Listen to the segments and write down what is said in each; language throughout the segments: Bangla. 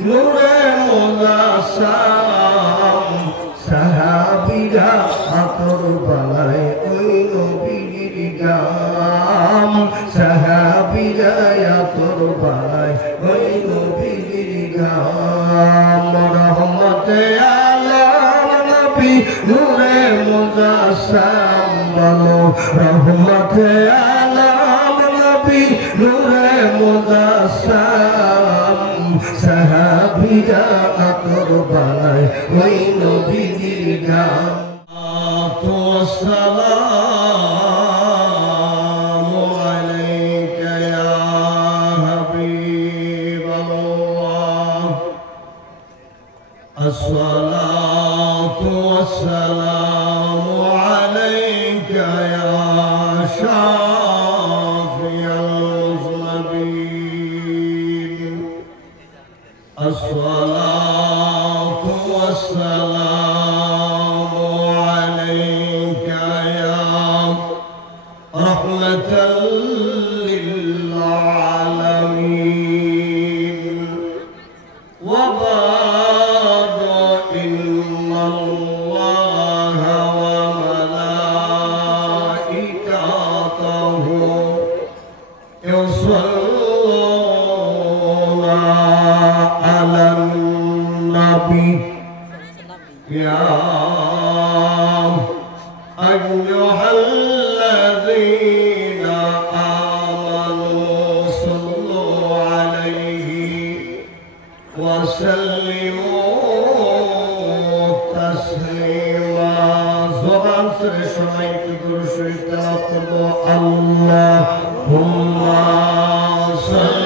নূরে মুজাসসাম সাহাবীরা আতর বানায় ওই নবীর গাম সাহাবীরা আতর বানায় ওই নবীর গাম রহমতে আলম নবী নূরে মুজাসসাম বলো রহমতে আলম নবী নূরে মুজাসসাম সাহাবীরা আতর বানায় ওই নবীর গাম আসসালামু আলাইকা ইয়া হাবিবাল্লাহ আসসালাতু ওয়াসসালামু আলাইকা ইয়া শাফিয়াল মুযনিবিন الصلاة والسلام عليك يا رحمة للعالمين وبعد إن الله وملائكته يصلون على النبي يا أيها الذين آمنوا صلوا عليه وسلموا تسليما زبان سے شمعت درشد تلقب اللهم صل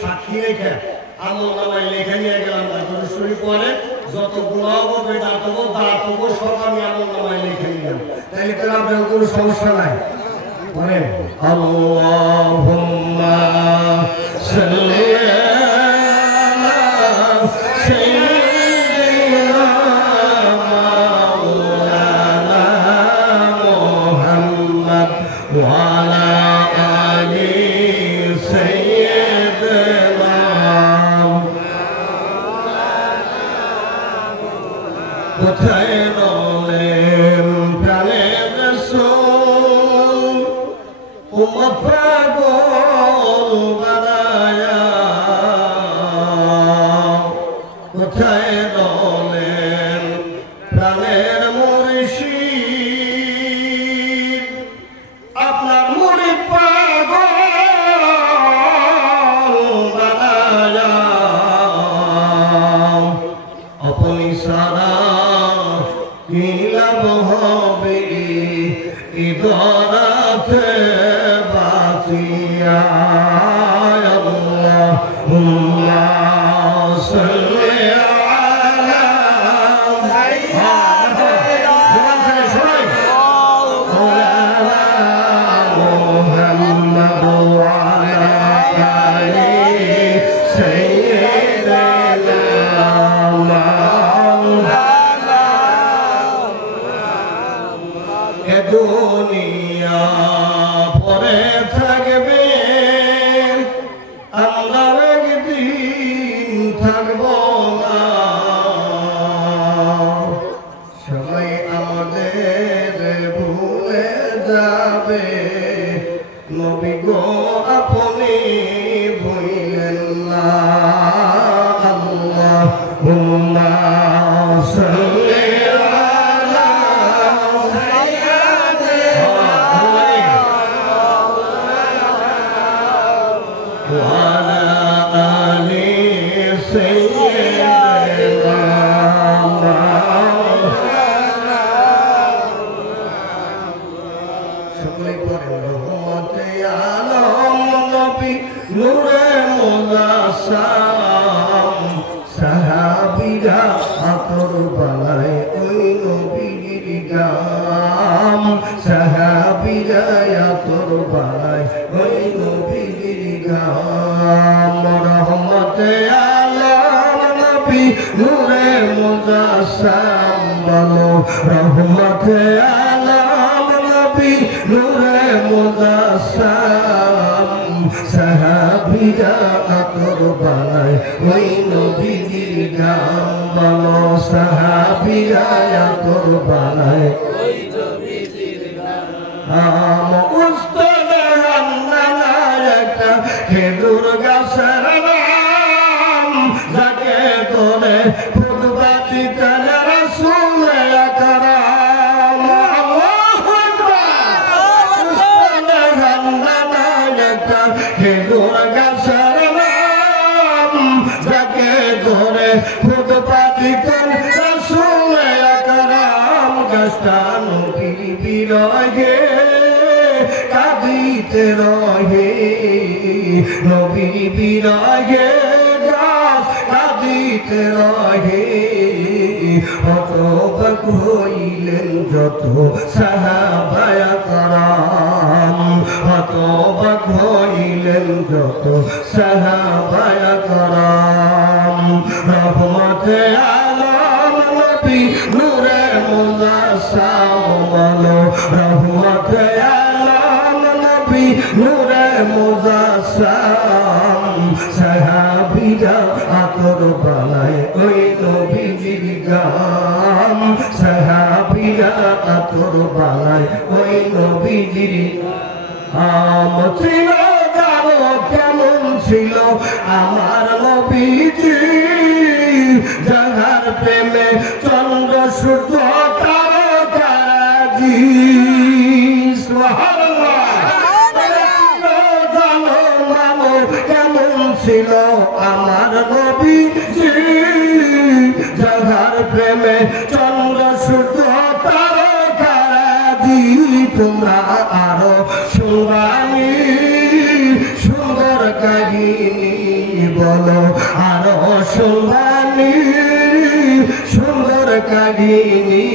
সাক্ষী রেখে আমল নামায় লেখে নিয়ে গেলাম পরে যত গুণা হবে দাঁত হবো সব আমি আমল নামায় লিখে নিলাম তাইলে তো আপনার কোনো সমস্যা নাই বলেন আল্লাহুম্মা সাল্লি আলা সাইয়্যিদিনা মাওলানা মুহাম্মদ ওয়া আলা আলি সাইয়্যিদিনা কোথায় নলেন প্রাণের রাসূল উম্মত পাগল বানায়া কোথায় নলেন প্রাণের মুর্শিদ আপনার মুরিদ পাগল বানায়া আপনি সারা কি লাভ হবে ইদরাতে বাতিয়া আল্লাহুম্মা সাল্লি আলা সাইয়্যিদিনা মুহাম্মদ ওয়া আলা আলি সাইয়্যিদিনা দুনিয়া পরে থাকবে আমরা একদিন থাকব না সবাই আমাদের ভুলে যাবে নবী গো আপনি ভুলেন না আল্লাহুম্মা সাল্লি গাম সাহাবীরা তোর বালাই ওই নবীর গাম রহমতে আলম নবী নূরে মুজাসসাম বলো রহমতে আলম নবী নূরে মুজাসসাম সাহাবীরা তোর বালাই ওই নবীর গাম বলো সাহাবীরা তোর বালাই ওই নবীর গাম উস্তাদ হান্নানা একটা খেজুর গাছের নাম যাকে তোরে খুতবা দিতেন রাসূল আকরাম আল্লাহু আকবার উস্তাদ হান্নানা একটা খেজুর গাছের নাম যাকে তোরে খুতবা দিতেন রাসূল আকরাম গাছটা নবীর বিরহে কাঁদিতে রহে নবীর বিরহে গাছ কাঁদিতে রহে হতবাক হইলেন যত সাহাবায়ে কেরাম হতবাক হইলেন যত সাহাবায়ে কেরাম রহমতে আলম নবী নূরে মুজাসসাম বলো রহমতে আলম নবী নূরে মুজাসসাম সাহাবীরা তোর বালাই ওই নবীর গাম সাহাবীরা তোর বালাই ওই নবীর গাম ছিল জানো কেমন ছিল আমার নবীজি যাহার প্রেমে চন্দ্র সূর্য তারকারাজি সুবহানাল্লাহ জানো মানো কেমন ছিল আমার নবীজি যাহার প্রেমে চন্দ্র সূর্য তারকারাজি তোমরা আরো শুনবানি সুন্দর কাহিনী বলো আরো শুনবানি সুন্দর কাহিনী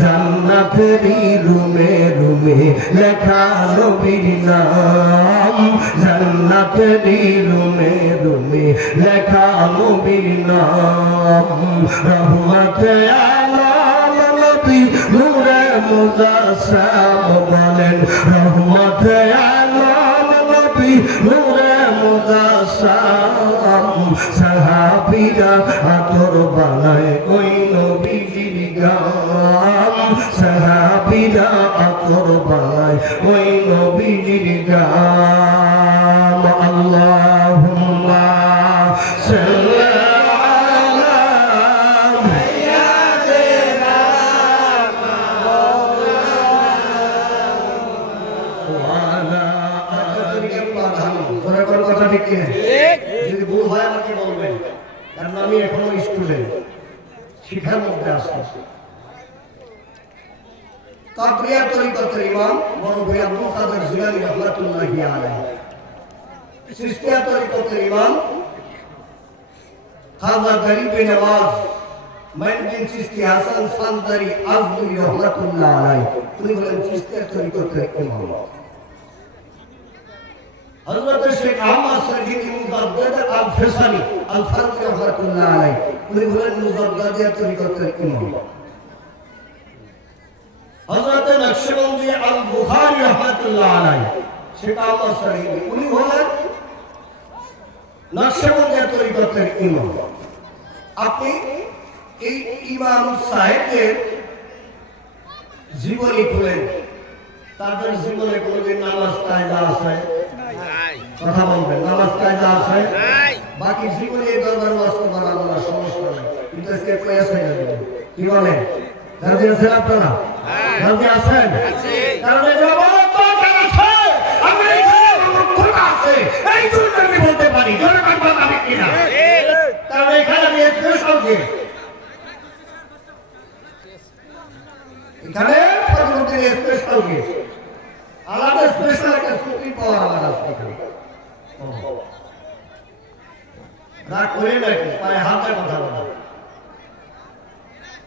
জান্নাতেরই রুমে রুমে লেখা নবীর নাম জান্নাতেরই রুমে রুমে লেখা নবীর নাম রহমতে আলম নবী নূরে মুজাসসাম বলেন রহমতে আলম নবী নূরে মুজাসসাম সাহাবীরা তোর বালাই ওই নবীর গাম সাহাবীরা তোর বালাই ওই নবীর গাম আল্লাহুম্মা সাল্লি আলা সাইয়্যিদিনা মাওলানা কথা ঠিক কিনা যদি ভুল হয় আমাকে বলবেন কারণ আমি এখনো স্টুডেন্ট শিক্ষার মধ্যে আসছি কাদরিয়া তরিকতের ইমাম বড় ভাই আব্দুল কাদের জিলানী রাহমাতুল্লাহি আলাইহি চিশতিয়া তরিকতের ইমাম খাজা গরিব নওয়াজ মাইনুদ্দিন চিশতি হাসান ফানদারি আজমি রাহমাতুল্লাহ আলাইহি তিনি হলেন চিশতিয়া তরিকতের ইমাম হযরত শেখ আহমদ সরজিনী মুজাদ্দিদ আল ফিসানি আল ফারুক রাহমাতুল্লাহ আলাইহি উনি হলেন মুজাদ্দিদিয়া তরিকতের ইমাম হযরত নকশবন্দি আল বুখারী রাহমাতুল্লাহ আলাইহি শেখ আহমদ সরজিনী উনি হলেন নকশবন্দিয়া তরিকতের ইমাম আপনি এই ইমাম সাহেবদের জীবনী খুলেন তাদের জীবনে কোনদিন নামাজ কায়দা আছে কথা বলবেন নামাজ কায়দা আছে বাকি জীবনে এই দরবার ওয়াস্ত করার কোনো সমস্যা নেই কিন্তু আজকে কই আছে কি বলেন রাজি আছেন আপনারা রাজি আছেন কারণ এই জবাব দরকার আছে আমরা এখানে খোলা আছে এই জন্য আমি বলতে পারি জোরে কথা আমি কিনা কারণ এখানে আমি স্পেশাল কে এখানে ফজলুদ্দিন স্পেশাল কে আলাদা স্পেশাল একটা সুপ্রিম পাওয়ার আলাদা আছে রাগ করে নাকি পায়ে হাতে কথা বলা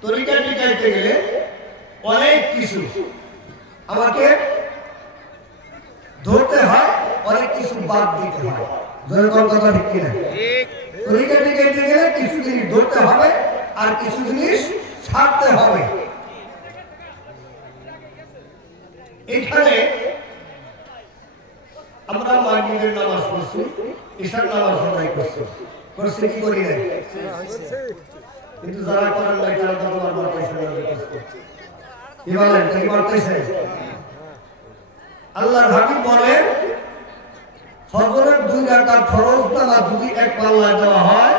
তরিকা টিকাইতে গেলে অনেক কিছু আমাকে ধরতে হয়, অনেক কিছু বাদ দিতে হয়। জনগণ কথা ঠিক কিনা? তরিকা থেকে গেলে কিছু জিনিস ধরতে হবে আর কিছু জিনিস ছাড়তে হবে। এখানে আমরা মাগরিবের নামাজ পড়ছি, ঈশার নামাজ আদায় করছি, করছি কি করি নাই? কিন্তু যারা করেন নাই তারা তো তোমার মারতেছে না। কি বলেন? কি মারতেছে? আল্লাহর হাবিব বলেন ফজরের 2 রাকাত ফরজ নামাজ যদি এক পাল্লায় দেওয়া হয়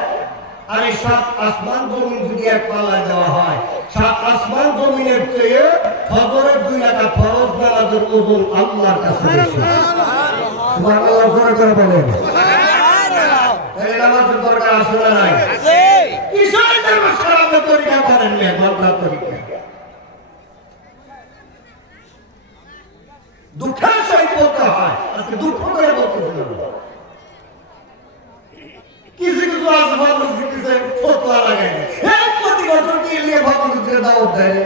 আর এই 7 আসমান জমিন যদি এক পাল্লায় দেওয়া হয়, 7 আসমান জমিনের চেয়ে ফজরের 2 রাকাত ফরজ নামাজের ওজন আল্লাহর কাছে বেশি। সুবহানাল্লাহ করে বলেন। তাহলে নামাজের দরকার আছে না নাই? আছে। কিসের জন্য সারাতে তরিকা করেন না? বাংলা তরিকা। দুঃখের সহিত বলতে হয়, আজকে দুঃখ করে বলতেছিল কিছু কিছু আছে ভদ্র শিখতেছে ফতোয়া লাগাই প্রতি বছর কি নিয়ে ভদ্রদের দাওয়াত দেয়।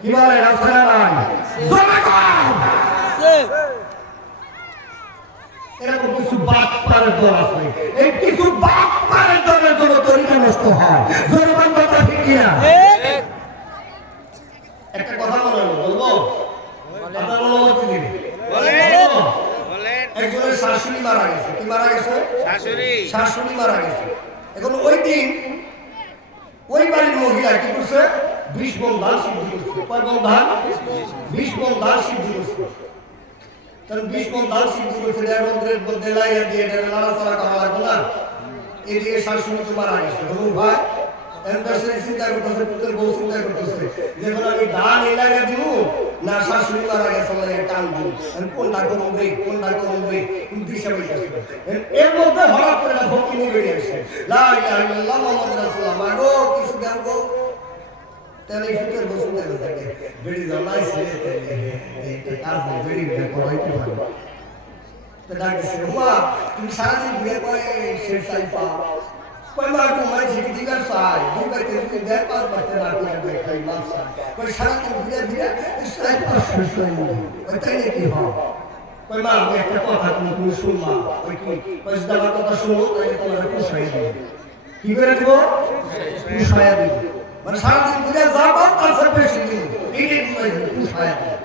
কি বলে রাস্তা নাই এরকম কিছু বাটপারের দল আছে, এই কিছু বাটপারের দলের জন্য তরিকা নষ্ট হয়। জনগণ কথা ঠিক কিনা? একটা কথা বলবো, আপনার অনুমতি দিন। একজনের শাশুড়ি মারা গেছে। কি মারা গেছে? শাশুড়ি মারা গেছে। এখন ওই দিন ওই বাড়ির মহিলা কি করছে? 20 মণ ধান সিদ্ধ করছে। কয় মণ ধান? 20 মণ ধান সিদ্ধ করছে। কারণ 20 মণ ধান সিদ্ধ করছে, এর মধ্যে লাইয়া দিয়ে লাড়াচাড়া করা লাগবে না। এদিকে শাশুড়ি তো মারা গেছে। ভাই চিন্তা করতেছে, পুত্রের বউ চিন্তা করতেছে, যখন আমি ধান এলাকা দিব না শাশুড়ি মারা গেছে টান দিব, কোনটা করুন রে কোনটা করুন রে দিশা পাইতেছে। এর মধ্যে হঠাৎ করে ভক্তি নিয়ে বেরিয়ে আসছে, লা ইলাহা ইল্লাল্লাহ মুহাম্মাদুর রাসূলুল্লাহ। মাগো কিছু দাও গো। তাহলে পুত্রের বউ চিন্তা করতে বেড়ি জ্বালাইছে, কাজ নেই, বেড়ি করাইতে পারে। তো ডাকছে, হুয়া তুমি সারাদিন বিয়ে করে শেষ চাই পাও। कोई मार को मैं जीती कर साय दूसरे के देर पास बच्चे रात में बैठे मार साय कोई सारा दिन धीरे धीरे इस टाइप पर सुन बताइए कि हाँ कोई मार में एक কথা তুমি শুনবা ওই কোই দাবা কথা শুনো তাহলে তোমার খুশাই দিবে কি করে দিব খুশাই দিবে মানে সারা দিন ঘুরে যাবা তারপর বেশি দিন এইটাই খুশাই দিবে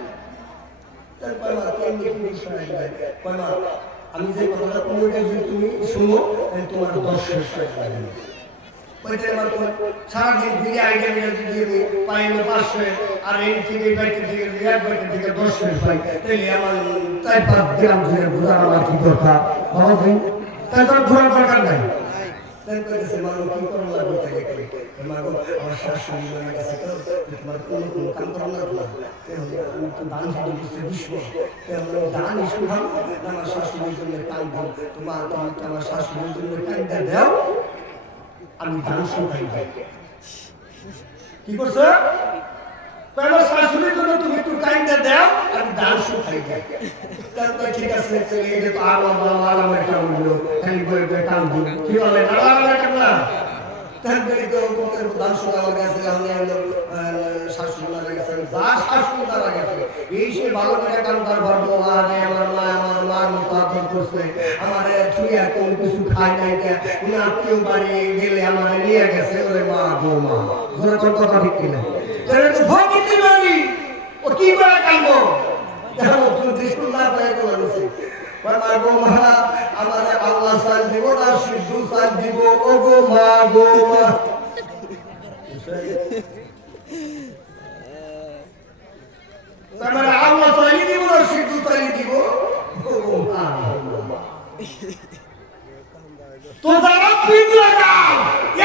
তারপর মা কেমনি খুশাই দিবে কোই মা আমি যে কথাটা তোমাকে যদি তুমি শুনো তাহলে তোমার 10 শেষ হয়ে যাবে। ওইটা আমার সারাদিন ঘুরে আইডিয়া যদি আমি পাই না 500 আর এই থেকে বাইরে থেকে এক বাইরে থেকে 10 শেষ পাই তাহলে আমার 4-5 গ্রাম ধরে ঘুরা আমার কি দরকার বাবা ভাই? তাই তো ঘোরার দরকার নাই। তারপরে সে মানো কি করো লাগবে তাকে মাগো আমার শাশুড়ি মারা গেছে তো তোমার কোনো কাম করো না তো দান শুধু বিশ্ব দান শুধাম আমার শাশুড়ির জন্য কাম দাও তোমার আমার শাশুড়ির জন্য কাইন্দা দাও আমি দান শুধাই যাই। কি করছো? আমার শাশুড়ির জন্য তুমি একটু কাইন্দা দাও আমি দান শুধাই যাই। তারপর ঠিক আছে এটা তো আরামের কাম হলো খালি বই বই কাম দিন কি বলে আরামের কাম না। তারপরে তো দান শুধু আমার কাছে আমি শাশুড়ি মারা গেছে যা শাশুড়ি মারা গেছে এই সে ভালো করে কাম তার ভাববো আরে আমার মা আমার মার মতো আদর করছে আমার ছুঁয়ে কোন কিছু খাই নাই উনি আত্মীয় বাড়ি গেলে আমার নিয়ে গেছে ওরে মা গো মা ঘরে কোন কথা ঠিক কিনা তাহলে তো ভক্তি বাড়ি ও কি করে কামবো দেখো তুমি দৃষ্টি না পায় তো লাগছে মা গো মা আমার আল্লাহ সাল দিব না সিদ্ধু সাল দিব ও গো মা গো মা তারপরে আল্লাহ চালিয়ে দিব না সিদ্ধু চালিয়ে দিব তো যারা পিঠ লাগাও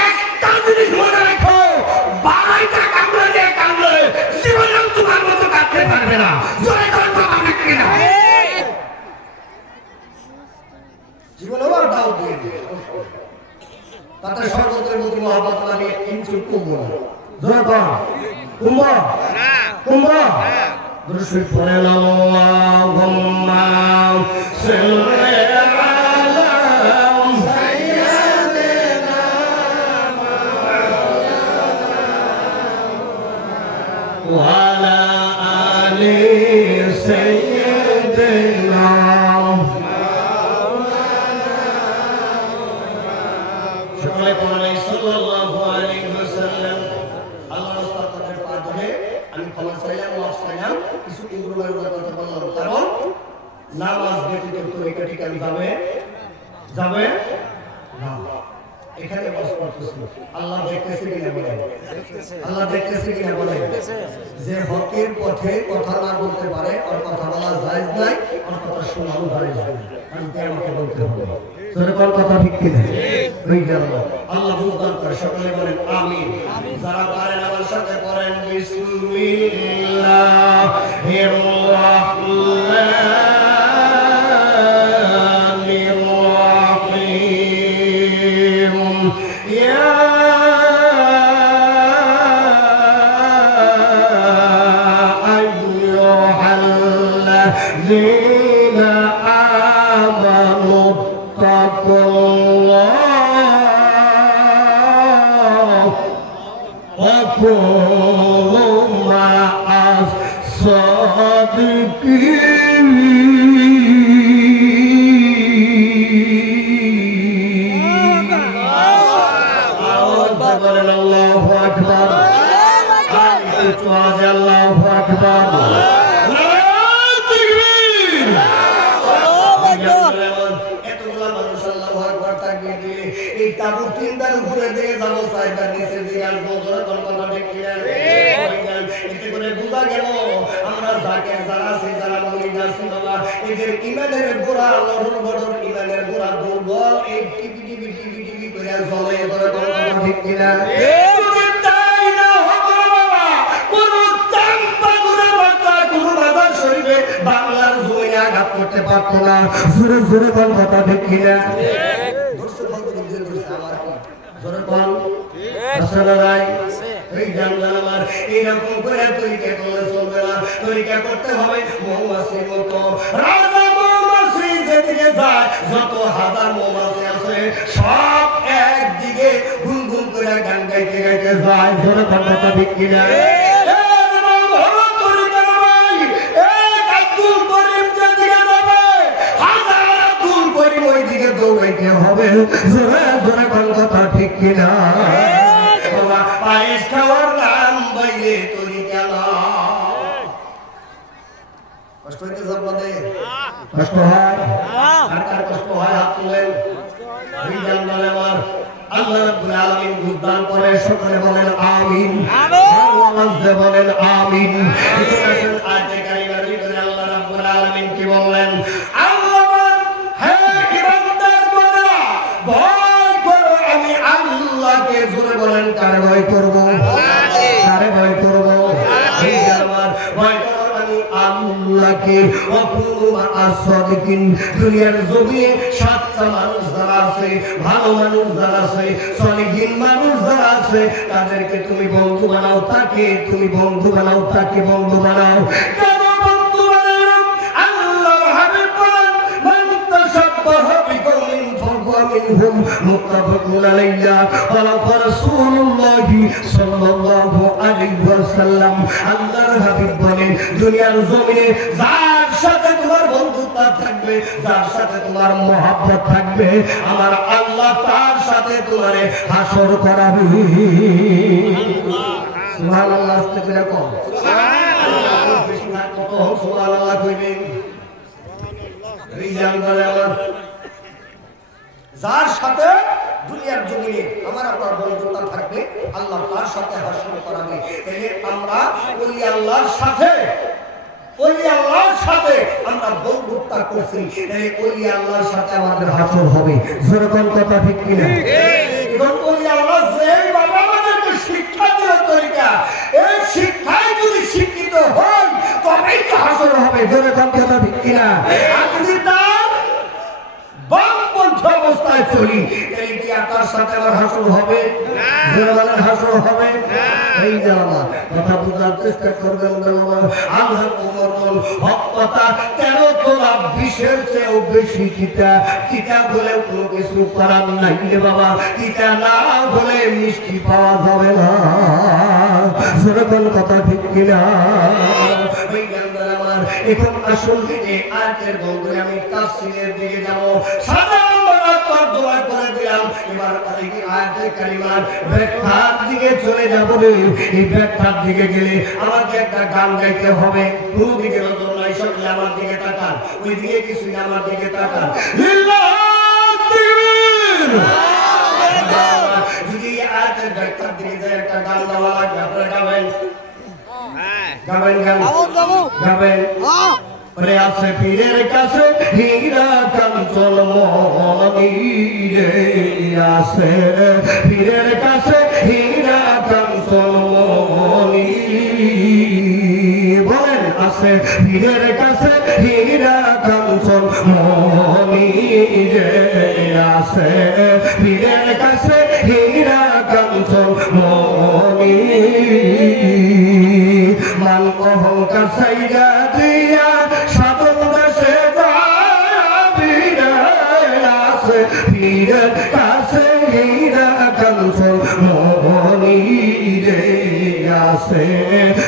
একটা জিনিস মনে রাখো 12টা কামড়ে কামড়ে জীবনে তোমার মতো কাটতে পারবে না। জোরে করে কথা ঠিক না জীবনে আবার দাও দিয়ে তাতে সর্বত্রের প্রতি মহব্বত লাগে কিন্তু কুম্ভ জোরে কর কুম্ভ না কুম্ভ দুরুদ পড়ে আল্লাহুম্মা সাল্লি আলা সাইয়্যিদিনা ওয়া আলা আলি সাইয়্যিদিনা সকলে পড়েন সাল্লাল্লাহু আলাইহি ওয়াসাল্লাম। আল্লাহর রাসূলের পাক ধরে আমি ক্ষমা চাইলাম, মাফ চাইলাম, কিছু ইনগুলোর কথা বললাম, কারণ নামাজ ব্যতীত তরিকা ঠিকানা যাবে না। এখানে বাস করতেছি, আল্লাহ দেখতেছে কিনা বলেন, আল্লাহ দেখতেছে কিনা বলেন। যে হকের পথে কথা না বলতে পারে ওর কথা বলা জায়েজ নাই, ওর কথা শোনাও জায়েজ নাই, কারণ কে আমাকে বলতে হবে। তোর কোন কথা ঠিক কিনা? ওই গেল। আল্লাহ বুঝদান করে, সকলে বলেন আমিন। যারা পারেন আমার সাথে পড়েন বিসমিল্লাহির রাহমানির রাহিম। ইয়া আইয়ুহাল্লাযীনা আমানু তাকুল্লাহ ওয়া কুনু মা'আস সাদিকিন। আল্লাহু আকবার, আল্লাহু আকবার। এতগুলা মানুষ আল্লাহু আকবার তাকবীর দিয়ে এই তাবুত তিনটার উপরে দিয়ে যাবো, চারটার নিচে দিয়ে আসবো। কথা ঠিক কিনা? এতে করে বোঝা গেল আমরা যারা আছি, যারা মুমিন আছি বাবা, এদের ইমানের গোড়া লড়ন গড়ন, ইমানের গোড়া দুর্বল। এই টিপি টিপি টিপি টিপি করে জ্বলে। কথা ঠিক কিনা? বাংলার জমিনে আঘাত করতে পারতো না। জোরে জোরে বল, কথা ঠিক কিনা? এইরকম করে তরিকা করলে চলবে না, তরিকা করতে হবে মৌমাছির মতো। রাজা মৌমাছি যেদিকে যায়, যত হাজার মৌমাছি আছে সব একদিকে গুনগুন করে গান গাইতে গাইতে যায়। জোরে বল, কথা ঠিক কিনা? দৌড়াইতে হবে। জোরে জোরে কোন কথা ঠিক কিনা? পায়েস খাওয়ার নাম বাইরে তরিকা না। কষ্ট হইতেছে আপনাদের? কষ্ট হয়? আর কার কষ্ট হয় হাত তুলেন। আমার আল্লাহ রাব্বুল আলামিন বুঝদান করে, সকলে বলেন আমিন। আওয়াজ দিয়ে বলেন আমিন। আয়াতে কারিমার ভিতরে আল্লাহ রাব্বুল আলামিন কি বললেন? আল্লাহকে জোরে বলেন, কারে ভয় করবো? কারে ভয় করবো? ভয় করো আমি আল্লাহকে। দুনিয়ার জমিনে সাতটা মানুষ যারা আছে, ভালো মানুষ যারা আছে, সলিহীন মানুষ যারা আছে, তাদেরকে তুমি বন্ধু বানাও, তাকে তুমি বন্ধু বানাও, তাকে বন্ধু বানাও। কেন বন্ধু বানাও? আল্লাহর হাবিব বলেন, মান তাশাব্বাহা বিকওমিন ফাহুয়া মিনহুম। মুত্তাফাকুন আলাইহি। ক্বালা রাসূলুল্লাহি সাল্লাল্লাহু আলাইহি ওয়াসাল্লাম। আল্লাহর হাবিব বলেন, দুনিয়ার জমিনে যার সাথে তোমার বন্ধুত্ব থাকবে, যার সাথে তোমার মহব্বত থাকবে, আমার আল্লাহ তার সাথে তোমারে হাসর করাবে। সুবহানাল্লাহ। আস্তে করে কও সুবহানাল্লাহ। বেশি না কত সুবহানাল্লাহ কইবেন। রিজাল বলে আমার যার সাথে দুনিয়ার জমিনে আমার আপনার বন্ধুত্ব থাকবে, আল্লাহ তার সাথে হাসর করাবে। তাহলে আমরা ওলি আল্লাহর সাথে আমরা বন্ধুত্ব করছি, তাহলে ওলি আল্লাহর সাথে আমাদের হাসর হবে। যেরকম কথা ঠিক কিনা? এবং ওলি আল্লাহ যেভাবে আমাদেরকে শিক্ষা দিল তরিকা, এই শিক্ষায় যদি শিক্ষিত হই তবেই তো হাসর হবে। যেরকম কথা ঠিক কিনা? আর যদি তার বামপন্থ অবস্থায় চলি, এই কি আপনার সাথে আমার হাসর হবে? জনগণের হাসর হবে? এই যে আমার কথা বোঝার চেষ্টা করবেন। আল্লাহ হক কথা 13 তোলা 20-এর চেয়েও বেশি কিতা বলে কোনো কিছু করার নাই রে বাবা। কিতা না বলে মিষ্টি পাওয়া যাবে না। জনগণ কথা ঠিক কিনা? এখন আসল এই আয়াতের বন্ধুরে আমি তাফসীরের দিকে যাব সাধারণ তর্জমা করে দিলাম এবার এই আয়াতের কালিমার ব্যাখ্যার দিকে চলে যাব রে এই ব্যাখ্যার দিকে গেলে আমাকে একটা গান গাইতে হবে কোন দিকে নজর নাই সকলে আমার দিকে তাকান ওই দিকে কিছু আমার দিকে তাকান যদি আয়াতের ব্যাখ্যার দিকে যায় একটা গান গাওয়া লাগবে আপনারা গাবেন গাবেন গান গাবেন ওরে আছে পীরের কাছে হীরা কাঞ্চন মনি রে আছে পীরের কাছে হীরা কাঞ্চন মনি বলেন আছে পীরের কাছে হীরা কাঞ্চন মনি রে আছে পীরের কাছে হীরা কাঞ্চন মনি মান অহংকার সাইরা দিয়া সাধন দেশে আছে পীরের কাছে হীরা কাঞ্চন মনি রে আছে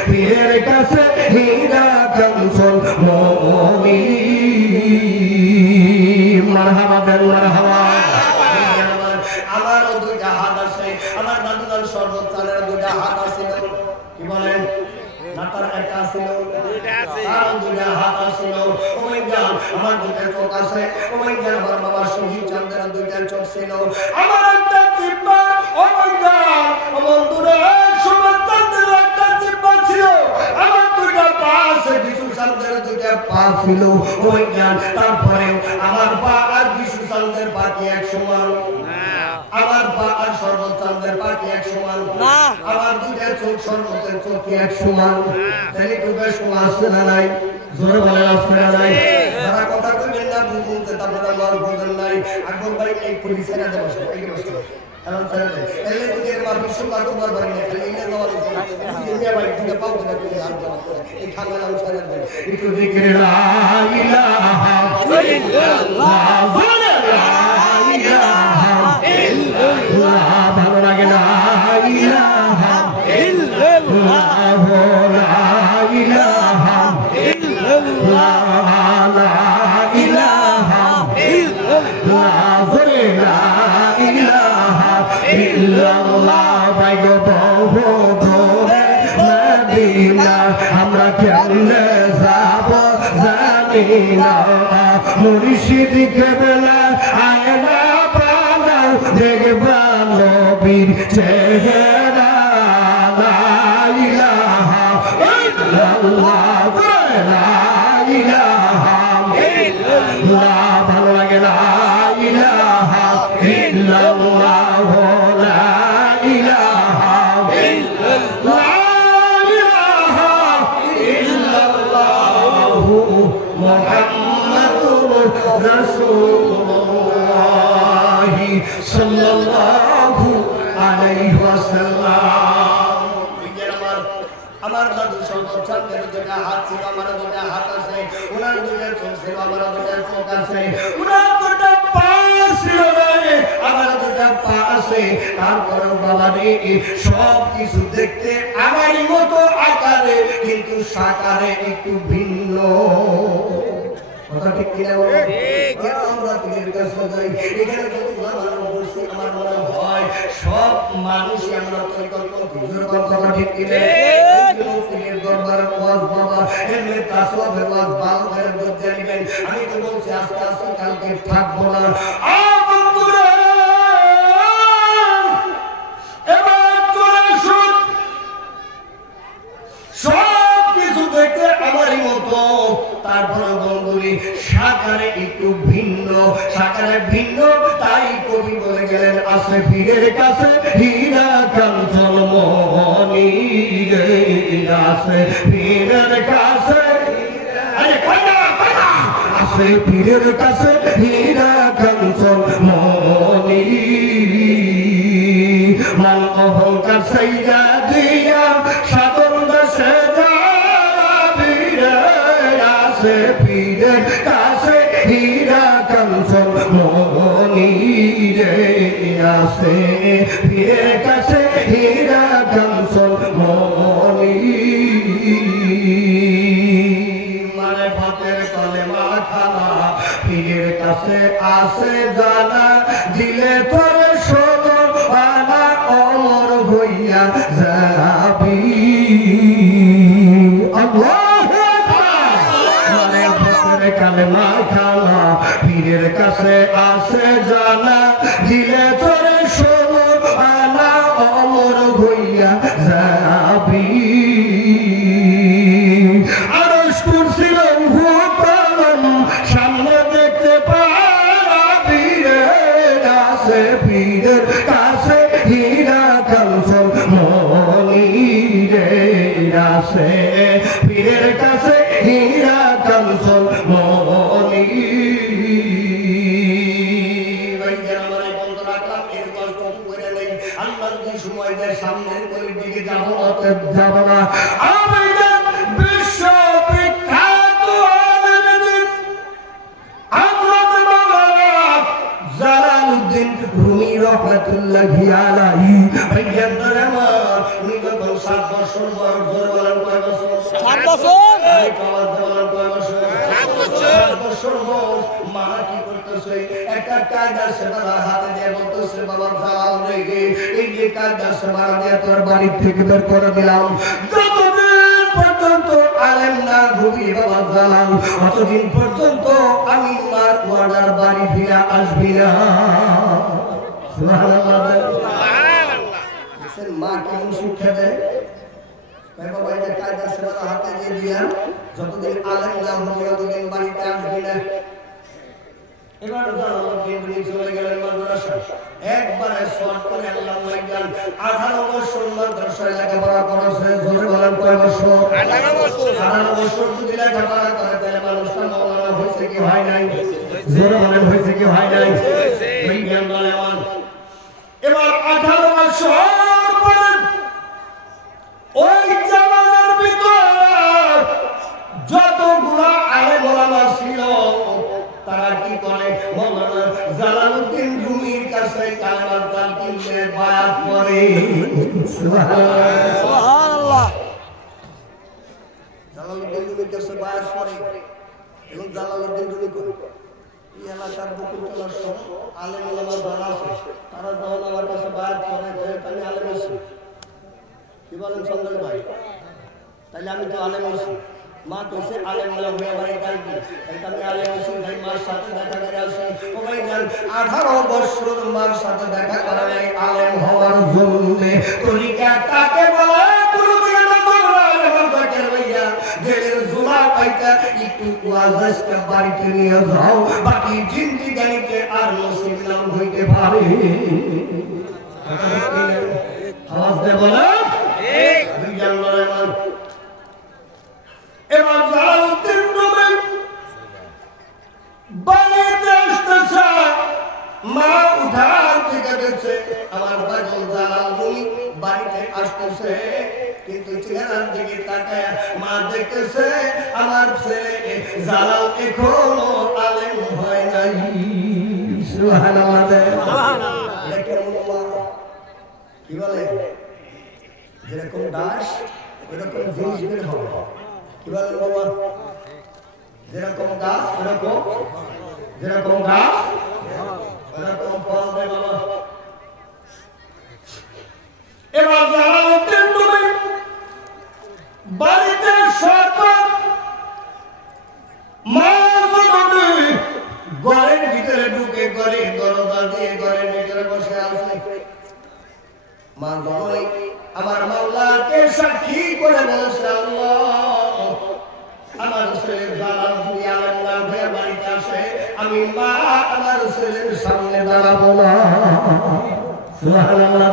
পীরের কাছে হীরা কাঞ্চন মনি মারহাবা দেন মারহাবা আমারও দুইটা হাত আছে আমার দাদুদার সর্বোচ্চারের দুইটা হাত আছে কি বলেন মাথার একটা ছিল দুইটা আছে আর দুইটা হাত আছে ওই জান আমার দুইটা চোখ আছে ওই জান আমার বাবা শহীদ চাঁদের দুইটা চোখ ছিল আমার একটা জিহ্বা ওই জান আমার দুইটা শহীদ চাঁদের একটা জিহ্বা ছিল আমার দুইটা পা আছে বিশু চাঁদের দুইটা পা ছিল ওই জান তারপরে আমার পা আর বিশু চাঁদের পা কি এক সমান আমার পা আর সর্বচাঁদের পা কি এক সমান আমার দুইটা চোখ সর্বতের চোখ কি এক সমান তাহলে তো বেশ আসছে না নাই জোরে বলে আসছে না নাই যারা কথা কইবেন না বুঝতে তারপরে আমার বুঝেন নাই আকবর ভাই এই পুলিশে না দেবো এই বসে কারণ স্যার তাহলে যদি এর মার বিশ্ব লাগো বারবার না তাহলে ইনে দেওয়া লাগবে দুনিয়া ভাই তুমি পাও না তুমি আর এই খানা নাম স্যার একটু জিকির লা ইলাহা ইল্লাল্লাহ লা ইলাহা ইল্লাল্লাহ ভালো লাগে না ইলাহা ইল্লাল্লাহ লা ইলাহা ইল্লাল্লাহ লা ইলাহা ইল্লাল্লাহ লা ইলাহা ইল্লাল্লাহ বাইগো বহুদূরে মদিনা আমরা কেমনে যাব জানি না মুর্শিদ কেবলা আয়না বানাও দেখবা নবীর চেহারা লা ইলাহা ইল্লাল্লাহ লা ইলাহা ইল্লাল্লাহ ভালো লাগে লা ইলাহা ইল্লাল্লাহ লা ইলাহা ইল্লাল্লাহ মুহাম্মাদুর রাসূলুল্লাহ সাল্লাল্লাহু আলাইহি ওয়াসাল্লাম আমার দাদু সর্বচাঁদের দুটা হাত ছিল আমার দুটা হাত আছে ওনার দুটা চোখ ছিল আমার দুটা চোখ আছে ওনার দুটা পা ছিল আমার দুটা পা আছে তারপরেও বাবা রে সব কিছু দেখতে আমারই মতো আকারে কিন্তু সাকারে একটু ভিন্ন কথা ঠিক কিনা বলো আমরা পীরের কাছে যাই এখানে যদি আমার মনে হয় সব মানুষই আমরা তরিকত কথা ঠিক কিনা পীরের দরবারে ওয়াজ বাবা এমনি তাসওয়াফের ওয়াজ ভালো করে বুঝে নেবেন আমি তো বলছি আস্তে আস্তে কালকে থাকবো না এবার তোরা শুন সব কিছু দেখতে আমারই মতো তারপরে বন্ধুরি সাকারে একটু ভিন্ন সাকারে ভিন্ন তাই কবি বলে গেলেন আছে পীরের কাছে হীরা কাঞ্চন মনি আছে পীরের কাছে আছে পীরের কাছে হীরা কাঞ্চন মনি মান অহংকার সাইরা দিয়া সাধন দেশে আছে পীরের কাছে হীরা কাঞ্চন মনি রে আছে পীরের কাছে হীরা কাঞ্চন মনি মানে কালেমা খালা পীরের কাছে আসে জানা দিলে তোরে ষোলো আনা অমর হইয়া যাবি আরশ কুরসির হুকুম সামনে দেখতে পাবি রে কাছে পীরের কাছে হীরা কাঞ্চন মনি রে কাছে পীরের কাছে হীরা কাঞ্চন মনি সামনের দিকে যাবো যাব না বিশ্ব বিখ্যাত জালালউদ্দিন রুমি রহমাতুল্লাহি আলাইহি উনি যখন 7 বছর বয়স ধরে বলেন কয় বছর 7 বছর মা কি করতেছে একটা কায়দা সেবা হাতে দিয়ে বলতেছে বাবা জালাল রে এই যে কায়দা সেবা দিয়ে তোর বাড়ি থেকে বের করে দিলাম যতদিন পর্যন্ত আলেম না ঘুমি বাবা জালাল ততদিন পর্যন্ত আমি মার ওয়ার্ডার বাড়ি ফিরে আসবি না সুবহানাল্লাহ মা কেমন শিক্ষা দেয় বাবা এই যে কায়দা সেবা হাতে দিয়ে দিয়া যতদিন আলেম না হবে ততদিন বাড়িতে আসবি না এবার জালালউদ্দিন চলে গেলেন মাদ্রাসা একবারে শর্ট করে আল্লাহ মাইজান 18 বছর মাদ্রাসায় লেখাপড়া করেছে জোরে বলেন কয় বছর 18 বছর যদি লেখাপড়া করে তাহলে মানুষটা মাওলানা হয়েছে কি হয় নাই জোরে বলেন হয়েছে কি হয় নাই বিজ্ঞান বলে এবার 18 বছর পরে ওই জামানার ভিতর যতগুলা আলেম ওলামা ছিল তারা কি করে মাওলানা জালালউদ্দিন রুমির কাছে কালেমার তালকিনে বায়াত করে সুবহানাল্লাহ জালালউদ্দিন রুমির কাছে বায়াত করে এবং জালালউদ্দিন রুমি করে এই এলাকার বকুলতলার সব আলেম ওলামা যারা আছে তারা যখন আমার কাছে বায়াত করে আমি আলেম আছি কি বলেন সন্দেহ ভাই তাহলে আমি তো আলেম আছি মা কইছে আলেম না হয়ে ভাই কালকে আমি আলেম আছি ভাই মার সাথে দেখা করে আসি ও ভাই জান 18 বছর মার সাথে দেখা করা নাই আলেম হওয়ার জন্য তরিকা কাকে বলে গুরুদের নামরা আলেম জাকের ভাইয়া গেলের জুলা পাইতা একটু ওয়াজকে বাড়িতে নিয়ে যাও বাকি জিন্দেগিতে আর নসিব নাম হইতে পারে আওয়াজ দে বলে ঠিক বিজ্ঞান বলে মান এবার জালালউদ্দিন রুমি বাড়িতে আসতেছে মা উঠার থেকে দেখছে আমার বাজন জালাল রুমি বাড়িতে আসতেছে কিন্তু চেহারার দিকে তাকায় মা দেখতেছে আমার ছেলে জালাল এখনো আলেম হয় নাই সুবহানাল্লাহ কি বলে যেরকম দাস এরকম জিনিস বের হবে কি বলেন বাবা যেরকম গাছ যেরকম গাছ এরকম ফল দেয় বাবা এবার জালালউদ্দিন রুমি বাড়িতে সরকার মা ঘরের ভিতরে ঢুকে ঘরে দরজা দিয়ে ঘরের ভিতরে বসে আছে মা জননী আমার মাওলাকে সাক্ষী করে বলছে আল্লাহ আমার ছেলে জালাল যদি আলেম না হয়ে বাড়িতে আসে আমি মা আমার ছেলের সামনে দাঁড়াবো না সুবহানাল্লাহ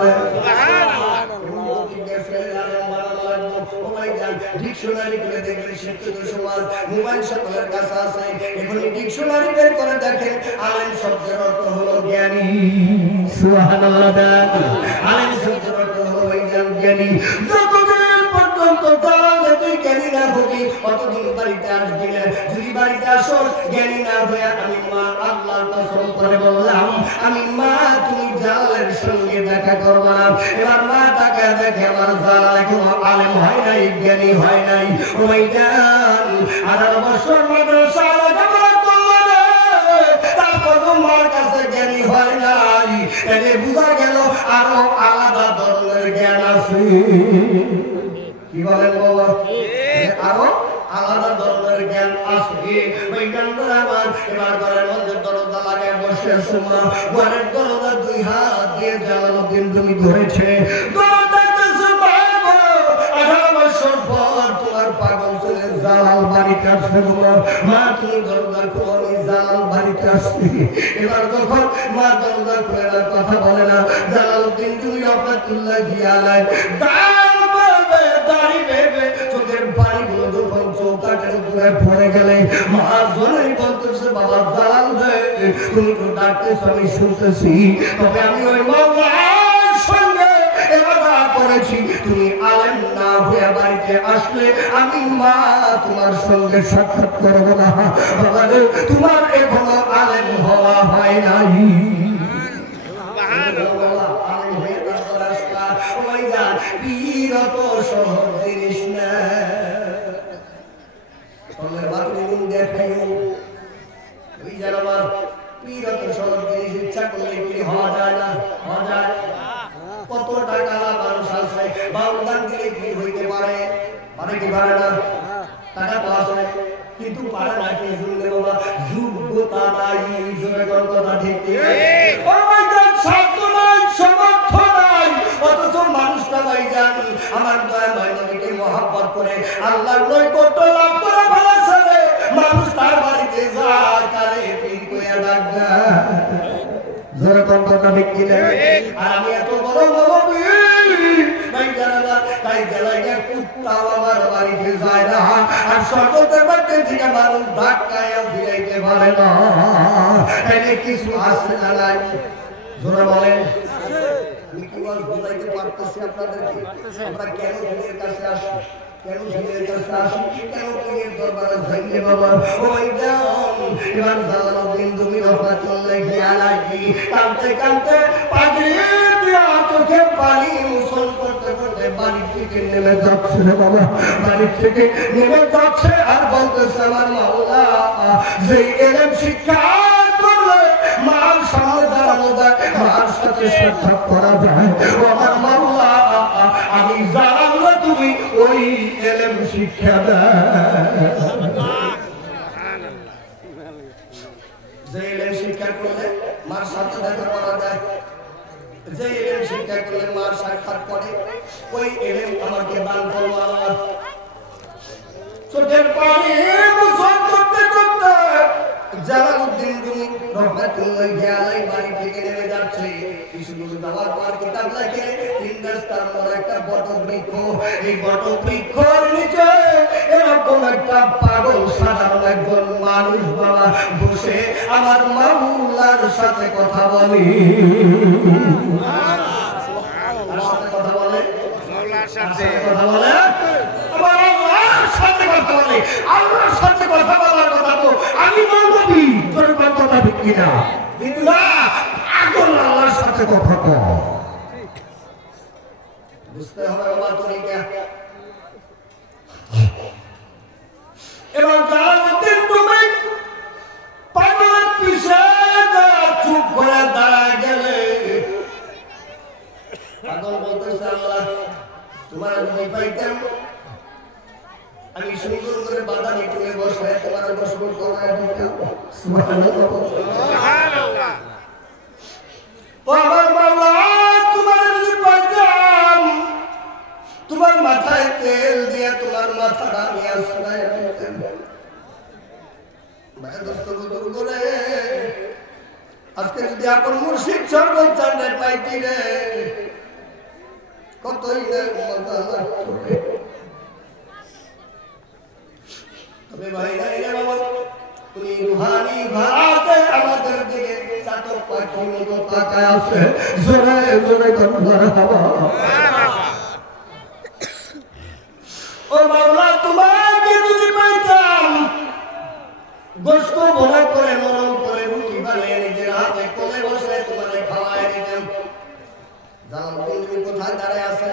ডিকশনারি করে দেখলে শিক্ষিত সমাজ মোবাইল সকলের কাছে আছে এখন ডিকশনারি বের করে দেখেন আলেম শব্দের অর্থ হলো জ্ঞানী সুবহানাল্লাহ আলেম শব্দের অর্থ হলো জ্ঞানী যতদিন পর্যন্ত তুই জ্ঞানী না হবি অতদিন বাড়িতে আসবি না যদি বাড়িতে আসো জ্ঞানী না হয়ে আমি মা আল্লাহর কসম করে বললাম আমি মা তুমি জালালের সঙ্গে দেখা করবা না এবার মা তাকে দেখে আমার জালাল এখনো আলেম হয় নাই জ্ঞানী হয় নাই ওই জান 18 বছর মাদ্রাসা লেখাপড়া করলো তারপর মার কাছে জ্ঞানী হয় নাই এতে বোঝা গেল আরো আলাদা ধরনের জ্ঞান আছে কি বলেন বাবা আরো আলাদা ধরনের জ্ঞান আসি ওই গান্ডার আমার এবার ঘরের মধ্যে দরজা লাগায় বসে আছে মা ঘরের দরজা দুই হাত দিয়ে জালালউদ্দিন তুমি ধরেছে তোমার পাগল ছেলে জালাল বাড়িতে আসবে মা তুমি দরজা খুলো জালাল বাড়িতে আসছি এবার যখন মা দরজা খুলে না কথা বলে না জালালউদ্দিন তুমি রহমাতুল্লাহ আলাইহি দাঁড়ি বেবে চোখের পানিগুলো যখন চৌকাঠের উপরে পড়ে গেলে মা জোরেই বলতেছে বাবা জালাল রে তুমি তো ডাকতেছ আমি শুনতেছি তবে আমি ওই মাওলার সঙ্গে করেছি তুমি আলেম না হয়ে বাড়িতে আসলে আমি মা তোমার সঙ্গে সাক্ষাৎ করবো না বাবা রে তোমার এখনো আলেম হওয়া হয় নাই বিরত শহর জিনিস না দেখাইও ওই যেন আমার বিরত শহর জিনিস ইচ্ছা করলে কি হওয়া যায় না হওয়া যায় কত টাকা মানুষ আছে বাউদান দিলে কি হইতে পারে পারে কি পারে না টাকা তো আছে কিন্তু পারে না কি শুনলে বাবা যোগ্যতা নাই জোরে কথা ঠিক ও মাই গড সাধ্য নাই সামর্থ্য নাই অথচ মানুষটা ভাইজান আমার দয়া ভাই নবীকে মহব্বত করে আল্লাহর নৈকট্য লাভ করে ফেলেছে মানুষ তার বাড়িতে যায় তারে পীর কইয়া ডাক দেয় জোরে কথা ঠিক কিনা আর আমি এত বড় নবী ভাই জানা তাই জেলায় কুত্তাও আমার বাড়িতে যায় না আর সকলের বাড়িতে থেকে মানুষ ধাক্কায় ফিরাইতে পারে না এনে কিছু আসে না নাই জোরে বলেন আমি কি বল বুঝাইতে পারতেছি আপনাদেরকে আমরা কেন পীরের কাছে আসি কেন পীরের কাছে আসি কেন পীরের দরবারে যাইলে বাবা ওই দাম এবার জালালউদ্দিন তুমি রহমাতুল্লাহি আলাইহি কাঁদতে কাঁদতে পাগড়ি দিয়া চোখে পানি মুছল করতে করতে বাড়ি থেকে নেমে যাচ্ছে রে বাবা বাড়ি থেকে নেমে যাচ্ছে আর বলতেছে আমার মাওলা যে ইলম শিক্ষা করলে মার সামনে দাঁড়ানো যায় মার সাথে সাক্ষাৎ করা যায় ও আমার মাওলা আমি জানলে তুমি ওই ইলম শিক্ষা দাও যে ইলম শিক্ষা করলে মার সাথে দেখা করা যায় যে ইলম শিক্ষা করলে মার সাক্ষাৎ করে ওই ইলম আমাকে দান করো আল্লাহ চোখের পানি মুছল করতে করতে জালালউদ্দিন রুমি রহমাতুল্লাহি আলাইহি বাড়ি থেকে নেমে যাচ্ছে কিছু দূর যাওয়ার পর কিতাব লাগে তিন রাস্তার মোড় একটা বটবৃক্ষ এই বটবৃক্ষের নিচে এরকম একটা পাগল সাধারণ একজন মানুষ বাবা বসে আমার মাওলার সাথে কথা বলে তার সাথে কথা বলে মাওলার সাথে কথা বলে আমার আল্লাহর সাথে কথা বলে আল্লাহর সাথে কথা বলার কথা তো আমি নবী তোর কথা ঠিক কিনা কিন্তু না আগল আল্লাহর সাথে কথা কও বুঝতে হবে বাবা তুমি কে এবার জালালউদ্দিন তুমি পাগলের পিছে চুপ করে দাঁড়ায় গেলে পাগল বলতেছে আল্লাহ তোমার যদি পাইতাম আমি সুন্দর করে বাদানি তুলে বসে তোমার বসবো করায় দিতাম সুবহানাল্লাহ সুবহানাল্লাহ ও আমার মাওলা তোমার যদি পাইতাম তোমার মাথায় তেল দিয়ে তোমার মাথাটা আমি আসলাই দিতাম ভাই দোস্ত বুজুর্গ করে আজকে যদি আপন মুর্শিদ সর্বচান্দের পাইতি রে কতই না মজা লাগতো রে তবে ভাই নাই রে বাবা তুমি রুহানি ভাতে আমাদের দিকে চাতক পাখির মতো তাকায় আছে জোরে জোরে মারহাবা ও মাওলা তোমাকে যদি পাইতাম গোশত ভরা করে নরম করে রুটি বানিয়ে নিজের হাতে কোলে বসে তোমাকে খাওয়াই দিতাম জালালউদ্দিন তুমি কোথায় দাঁড়ায় আছে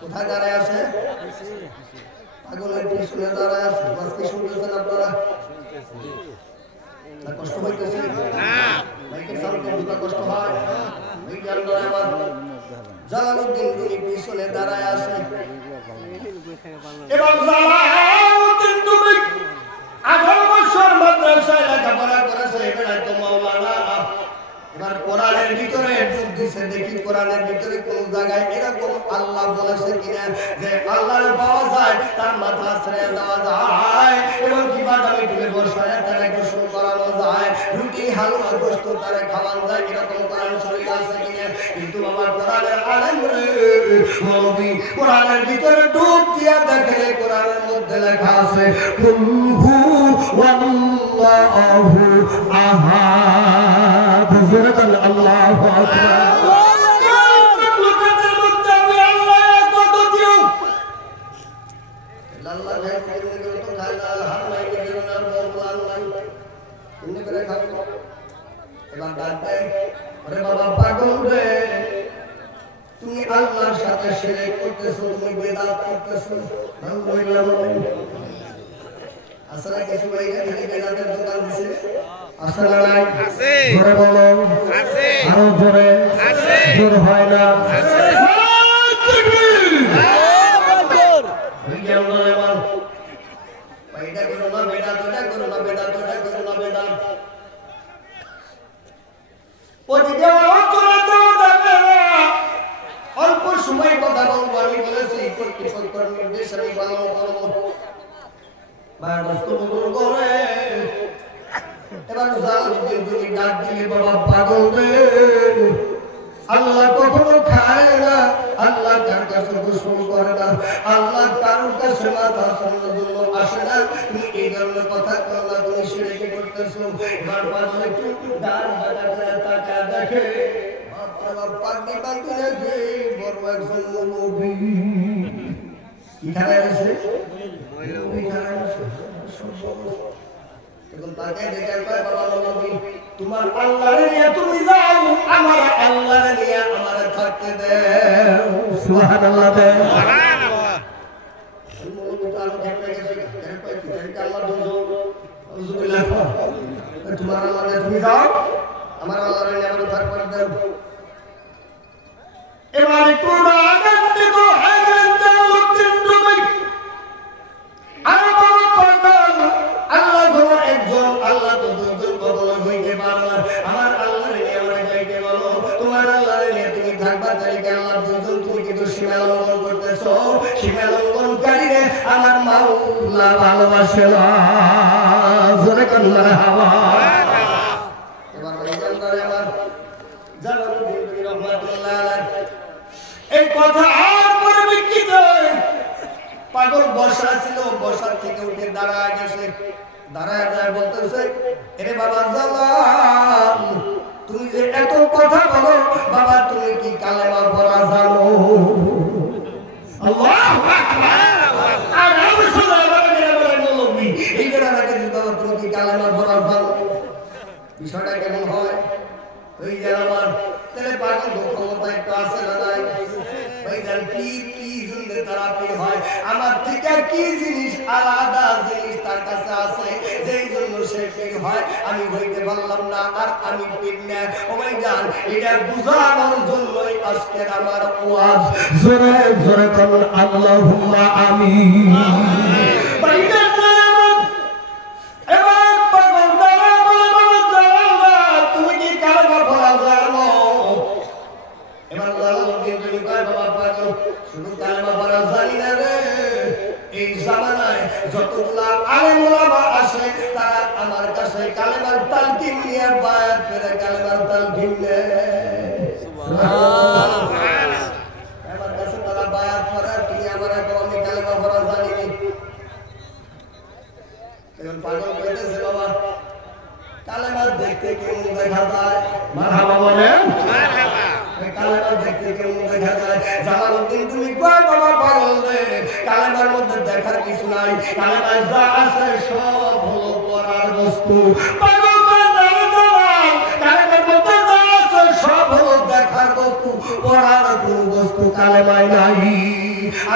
কোথায় দাঁড়ায় আছে পাগলের পিছনে দাঁড়ায় আছে বাসকে শুনতেছেন আপনারা না কষ্ট হইতেছে না মাইকের সাউন্ড দিতে কষ্ট হয় ওই গান ধরে আমার জালালউদ্দিন তুমি পিছনে দাঁড়ায় আছে এবার জালালউদ্দিন তুমি হালুয়া গোস্ত তারা খাওয়ান যায় এরকম কোরআন শরীফ আছে কিনা কিন্তু বাবা কোরআনের আলেম রে মৌলবী কোরআনের ভিতরে ডুব দিয়া দেখে কোরআনের মধ্যে লেখা আছে কুল হু ওয়াল্লাহু আহাদ জোরে বল আল্লাহু আকবার তুমি আল্লাহর সাথে শিরক করতেছো তুমি বিদআত করতেছো আলহামদুলিল্লাহ বলেন আসলে কিছু ভাইরা থেকে বিদআতের দোকান দিছে আসলে নাই আছে জোরে বলো আছে আরো জোরে আছে জোর হয় না আছে তাকবীর আকবার বিজ্ঞান বলে বল ভাইটা করো না বিদআত ওটা করো না বিদআত ওটা করো না বিদআত ওদিকে অল্প সময় কথা বলবো আমি বলেছি কর্তৃপক্ষের নির্দেশ আমি পালন করবো করে এবার তুমি ডাক দিলে বাবা পাগল রে আল্লাহ কখনো খায় না আল্লাহ কার কাছে গোসল করে না আল্লাহ কারোর কাছে মাথা সামনের জন্য আসে না তুমি এই ধরনের কথা করো না তুমি শিরক করতেছো এবার পাগল একটু ডান বাজা করে তাকা দেখে পাগলি বাগলি দেখে বড় একজন নবী কি খায় আছে নবী খায় আছে এখন তাকে দেখে কয় বাবা নবী তোমার আল্লাহর নিয়ে তুমি যাও আমার আল্লাহর নিয়ে আমারে থাকতে দাও সুবহানাল্লাহ সুবহানাল্লাহ নবী তো আলো দেখতে গেছে এর কয় কি আল্লাহ দোজো আউযুবিল্লাহ তোমার আল্লাহর নিয়ে তুমি যাও আমার আল্লাহর নিয়ে আমারে থাকতে দাও এবার একটু আগান্তে তো আগান্তে লোকদিন ডুবে আর বাবা পাগল আল্লাহ গো একজন আল্লাহ তো দুজন কখনো হইতে পারে না আমার আল্লাহর নিয়ে আমরা যাইতে বলো তোমার আল্লাহর নিয়ে তুমি থাকবা তারিখে আল্লাহ দুজন তুমি কিন্তু সীমা লঙ্ঘন করতেছো সীমা লঙ্ঘনকারীরে আমার মাওলা ভালোবাসে না জোরে কন্যা হাওয়া এবার ভাইজান ধরে আমার জালালউদ্দিন রহমাতুল্লাহ আলাইহি এই কথা আর পরে বিকৃত পাগল বসা ছিল বসার থেকে উঠে দাঁড়ায় গেছে দাঁড়ায় যায় বলতেছে এরে বাবা জালাল তুমি যে এত কথা বলো বাবা তুমি কি কালেমা পড়া জানো আল্লাহু আকবার আর আমি সুবহানাল্লাহ বলি এই জায়গাটাকে বাবা তুমি কি কালেমা পড়া জানো বিষয়টা কেমন হয় ওই যে আমার তাহলে পাগল ক্ষমতা একটু আছে না নাই ভাইজান কি জিন্দে থেরাপি হয় আমার থেকে কি জিনিস আলাদা জিনিস তার কাছে আছে যেই জন্য সে কি হয় আমি বলতে পারলাম না আর আমি পীর না ও ভাইজান এটা বুঝানোর জন্যই আজকের আমার ওয়াজ জোরে জোরে বলুন আল্লাহুম্মা আমিন ভাইজান এবার পাগল দাঁড়া বলে বাবা তুমি কি কালেমা পড়া জানো এবার জালালউদ্দিন তুমি কয় বাবা পাগল শুধু কালেমা পড়া জানি না রে এই জামানায় যতগুলা আলেম ওলামা আসে তারা আমার কাছে কালেমার তালকিন নিয়ে বায়াত করে কালেমার তালকিন নেয় সুবহানাল্লাহ আমার কাছে তারা বায়াত করে তুমি আমার এখন আমি কালেমা পড়া জানি না এখন পাগল কইতেছে বাবা কালেমা দেখতে কেমন দেখা যায় মারহাবা বলেন মারহাবা কালেমা দেখতে কেমন দেখা যায় জালালউদ্দিন তুমি কয় বাবা পাগল রে কালেমার মধ্যে দেখার কিছু নাই কালেমায় যা আছে সব হলো পড়ার বস্তু পাগল কালেমার মধ্যে যা আছে সব হলো দেখার বস্তু পড়ার কোনো বস্তু কালেমায় নাই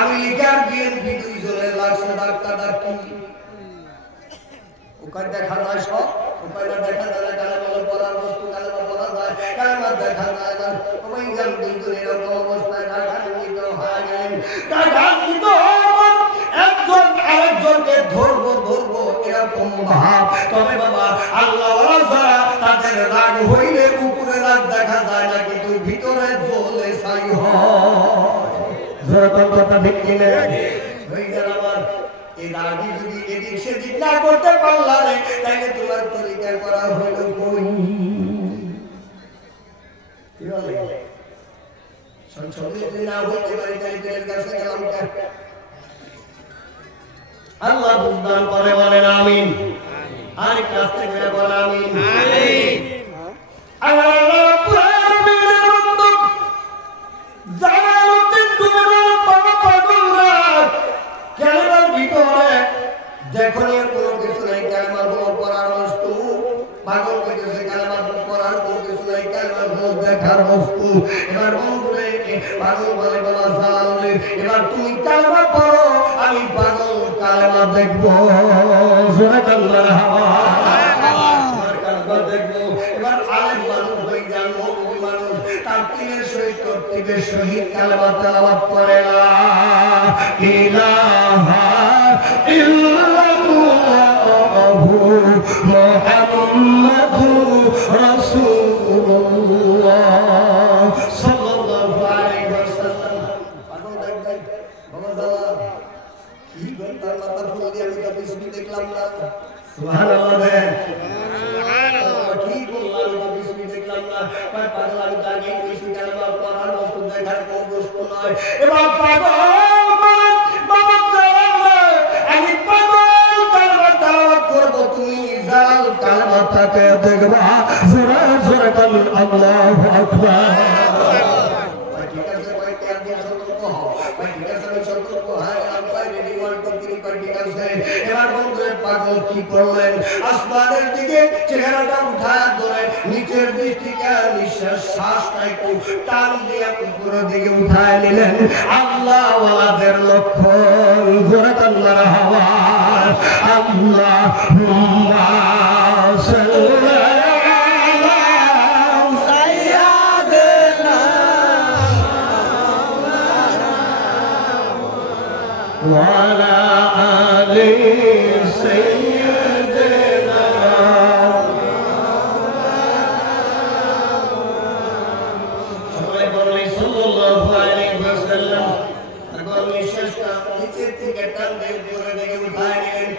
আমেরিকার বিএনপি দুইজনের লাগছে ডাক্তার ডাক্তার ওখানে দেখা যায় সব ওখানে দেখা যায় কালেমা পড়ার বস্তু কালেমা পড়া যায় কালেমা দেখা যায় না ওই গান কিন্তু এরকম অবস্থায় রাগান্বিত হয়ে গেলেন রাগান্বিত একজন আরেকজনকে ধরবো এরকম ভাব তবে বাবা আল্লাহ যারা তাদের রাগ হইলে উপরে রাগ দেখা যায় না কিন্তু ভিতরে জ্বলে ছাই হয় যেরকম কথা ঠিক কিনে হয়ে গেল আমার এই রাগি যদি এদিক সেদিক না করতে পারলা রে তাইলে তোমার তরিকা জিজ্ঞাসা করা হইল কই কি বলে সংসদে না হইতে পারি তাই পীরের কাছে গেলাম কেন আল্লাহ বুঝদান করে বলেন আমিন আর কাছ থেকে বলেন আমিন আমিন আল্লাহ রাব্বুল আলামিনের বন্ধু জালালউদ্দিন দুবের বাবা পাগলরা কালেমার ভিতরে দেখুন কোনো কিছু নাই কালেমার পড়ার বস্তু পাগল কইতেছে কালেমার পড়ার কোনো কিছু নাই কালেমার দেখার বস্তু এবার বন্ধুরে পাগল বলে বাবা জালালউদ্দিন এবার তুমি কালেমা পড়ো আমি পাগল কালেমা দেখবো জোরে কালেমার হাওয়া আমার কালেমা দেখবো এবার আলেম মানুষ হয়ে যান মুমিন মানুষ তার পীরের শহীদ কর্তৃকের শহীদ কালেমা তেলাওয়াত করে লা ইলাহা ইল্লাল্লাহু মুহাম্মাদুর রাসূলুল্লাহ সাল্লাল্লাহু আলাইহি ওয়াসাল্লাম পাগল দেখবেন বাবা জালাল কি তার মাথা ফুল দিয়ে আমি কত কিছু দেখলাম না সুবহানাল্লাহ সুবহানাল্লাহ কি বললাম আমি কিছু দেখলাম না পাগল আমি জানি কিছু কালেমা পড়ার বস্তু দেখার কোনো বস্তু নয় এবার পাগল বাবা জালাল আমি পাগল কালেমা তেলাওয়াত করব তুমি জালাল কালেমাটাকে দেখবা জোরে জোরে বল আল্লাহু আকবার ঠিক আছে ভাই কেন দিয়ে সতর্ক হও ভাই ঠিক আছে আমি সতর্ক হই আমরা রেডি ওয়ান টু থ্রি পার ঠিক আছে এবার বন্ধুরে পাগল কি করলেন আসমানের দিকে চেহারাটা উঠায় ধরে নিচের দিক থেকে নিঃশ্বাস শ্বাসটা একটু টান দিয়ে উপরের দিকে উঠায় নিলেন আল্লাহ ওয়ালাদের লক্ষণ জোরে আল্লাহর হাওয়া আল্লাহুম্মা সাল্লি وعلى آل سيدنا সাল্লাল্লাহু আলাইহি ওয়াসাল্লাম তারপর নিঃশ্বাসটা নিচের থেকে টান দিয়ে উপরের দিকে উঠায় নিলেন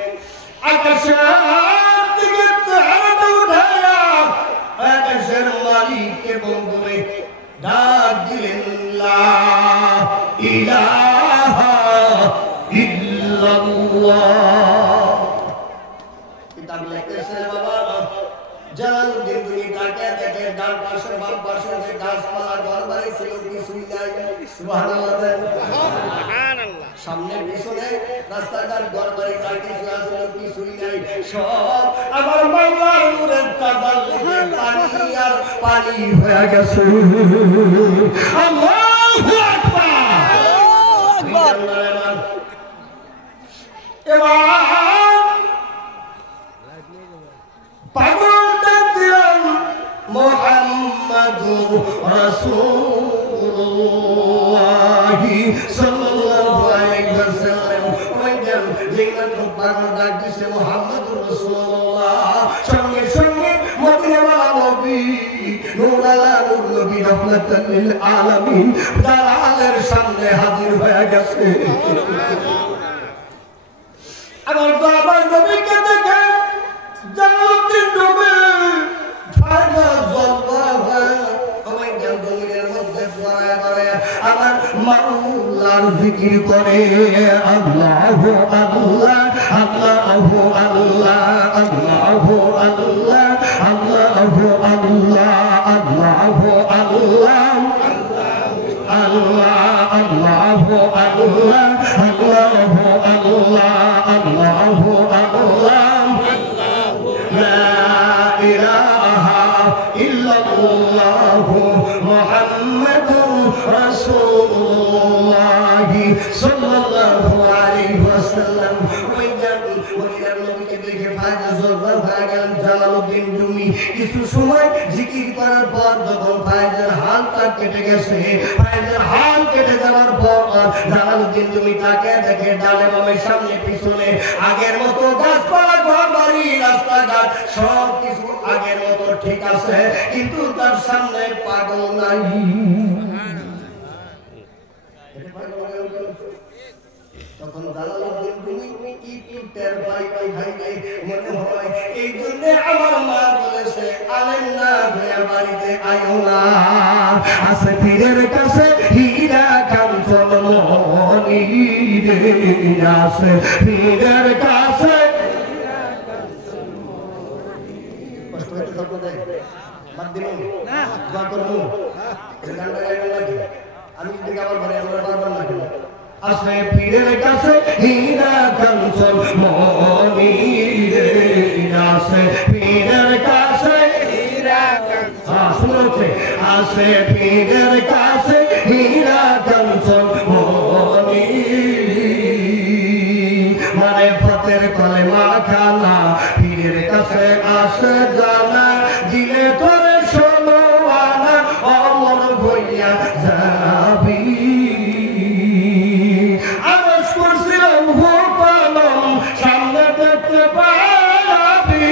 আকাশের দিকে হাতটা উঠায়া আকাশের মালিককে বন্ধুরে ডাক দিলেন লা ইলাহা ইল্লাল্লাহ কিতাব লিখতেছে বাবা জালালউদ্দিন দুই তাকে দেখে ডান পাশে বাম পাশে যে গাছপালা ঘরবাড়ি ছিল কিছুই নাই সুবহানাল্লাহ সুবহানাল্লাহ সামনে পিছনে রাস্তাঘাট ঘরবাড়ি যা কিছু আছে কিছুই নাই সব আমার মাওলার নূরের তাজাল্লিতে পানি আর পানি হয়ে গেছে আল্লাহু আকবার আল্লাহু আকবার এবার পাগলটা দিলাম মুহাম্মাদুর রাসূলুল্লাহ সাল্লাল্লাহু আলাইহি ওয়াসাল্লাম ওইজন যেইমাত্র পাগলটা দিছে মুহাম্মাদুর রাসূলুল্লাহ সঙ্গে সঙ্গে মদিনাওয়ালা নবী নূরালা নূর নবী রাহমাতাল লিল আলামিন দালালের সামনে হাজির হয়ে গেছে আমার বাবা নবীকে দেখে জালালউদ্দিন নবী ঠাডা জলবা আমার জঙ্গলের মধ্যে পড়ে পড়ে আমার মাওলার জিকির করে আল্লাহু আল্লাহ আল্লাহু আল্লাহ আল্লাহু আল্লাহ আল্লাহু আল্লাহ আল্লাহু আল্লাহ আল্লাহ আল্লাহু আল্লাহ আল্লাহু আল্লাহ আল্লাহু আল্লাহ লা ইলাহা ইল্লাল্লাহু মুহাম্মাদুর রাসূলুল্লাহ সাল্লাল্লাহু আলাইহি ওয়াসাল্লাম মদিনার নবীকে দেখে ফায়দা জলবা হয়ে গেলেন জালালউদ্দিন রুমি কিছু সময় জিকির করার পর যখন ফায়দার হালটা কেটে গেছে ফায়দার হাল কেটে যাওয়ার পর জালালউদ্দিন রুমি তাকে দেখে ডালে বামে সামনে পিছনে আগের মতো গাছপালা ঘরবাড়ি রাস্তাঘাট সব কিছু আগের মতো ঠিক আছে কিন্তু তার সামনে পাগল নাই তখন জালালউদ্দিন রুমি একটু টের পাই ভাই মনে হয় এই জন্য আমার মা বলেছে আলেম না হয়ে বাড়িতে আইও না আছে পীরের কাছে হীরা কাঞ্চন মণি রে আছে পীরের কাছে কষ্ট হইতে থাকবে বাদ দিন না দোয়া করবো গানটা গাইবেন নাকি আমি যদি আবার ঘরে আমরা বারবার লাগি আছে পীরের কাছে হীরা কাঞ্চন মণি রে আছে পীরের কাছে হীরা কাঞ্চন শুনছে আছে পীরের কাছে হীরা কাঞ্চন মণি মানে ফতের কলেমা খানা পীরের কাছে আসে জানা দিলে তোরে শোনো আনা অমর ভইয়া যাবি আরশ করছিলাম ভূপালম সামনে দেখতে পাবি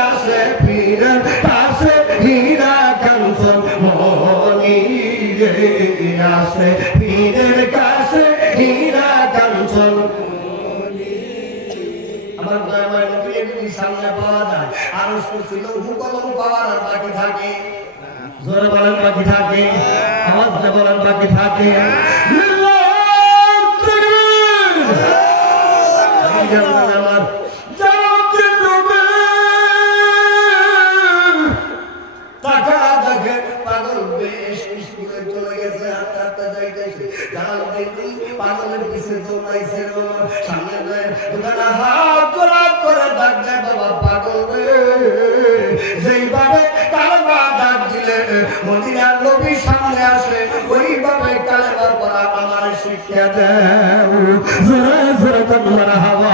আছে পীরের কাছে হীরা কাঞ্চন মণি রে আছে পীরের কাছে হীরা কাঞ্চন আমার দয়াময় নবী যদি সামনে পাওয়া যায় আরশ করছিল ভূকলম পাওয়ার আর বাকি থাকে জোরে বলেন বাকি থাকে আওয়াজ দিয়ে বলেন বাকি থাকে আমার টাকা দেখে পাগল বেশ স্কুলে চলে গেছে হাঁটতে হাঁটতে যাইতেছে পাগলের পিছিয়ে দৌড়াইছে সামনে দোকানে হাত করে ডাক দেয় বাবা পাগল রে যেইভাবে কালেমা ডাক দিলে মদিনার নবী সামনে আসে ওইভাবে কালেমা পড়া আমার শিক্ষা দেয় জোরে জোরে তোমার হাওয়া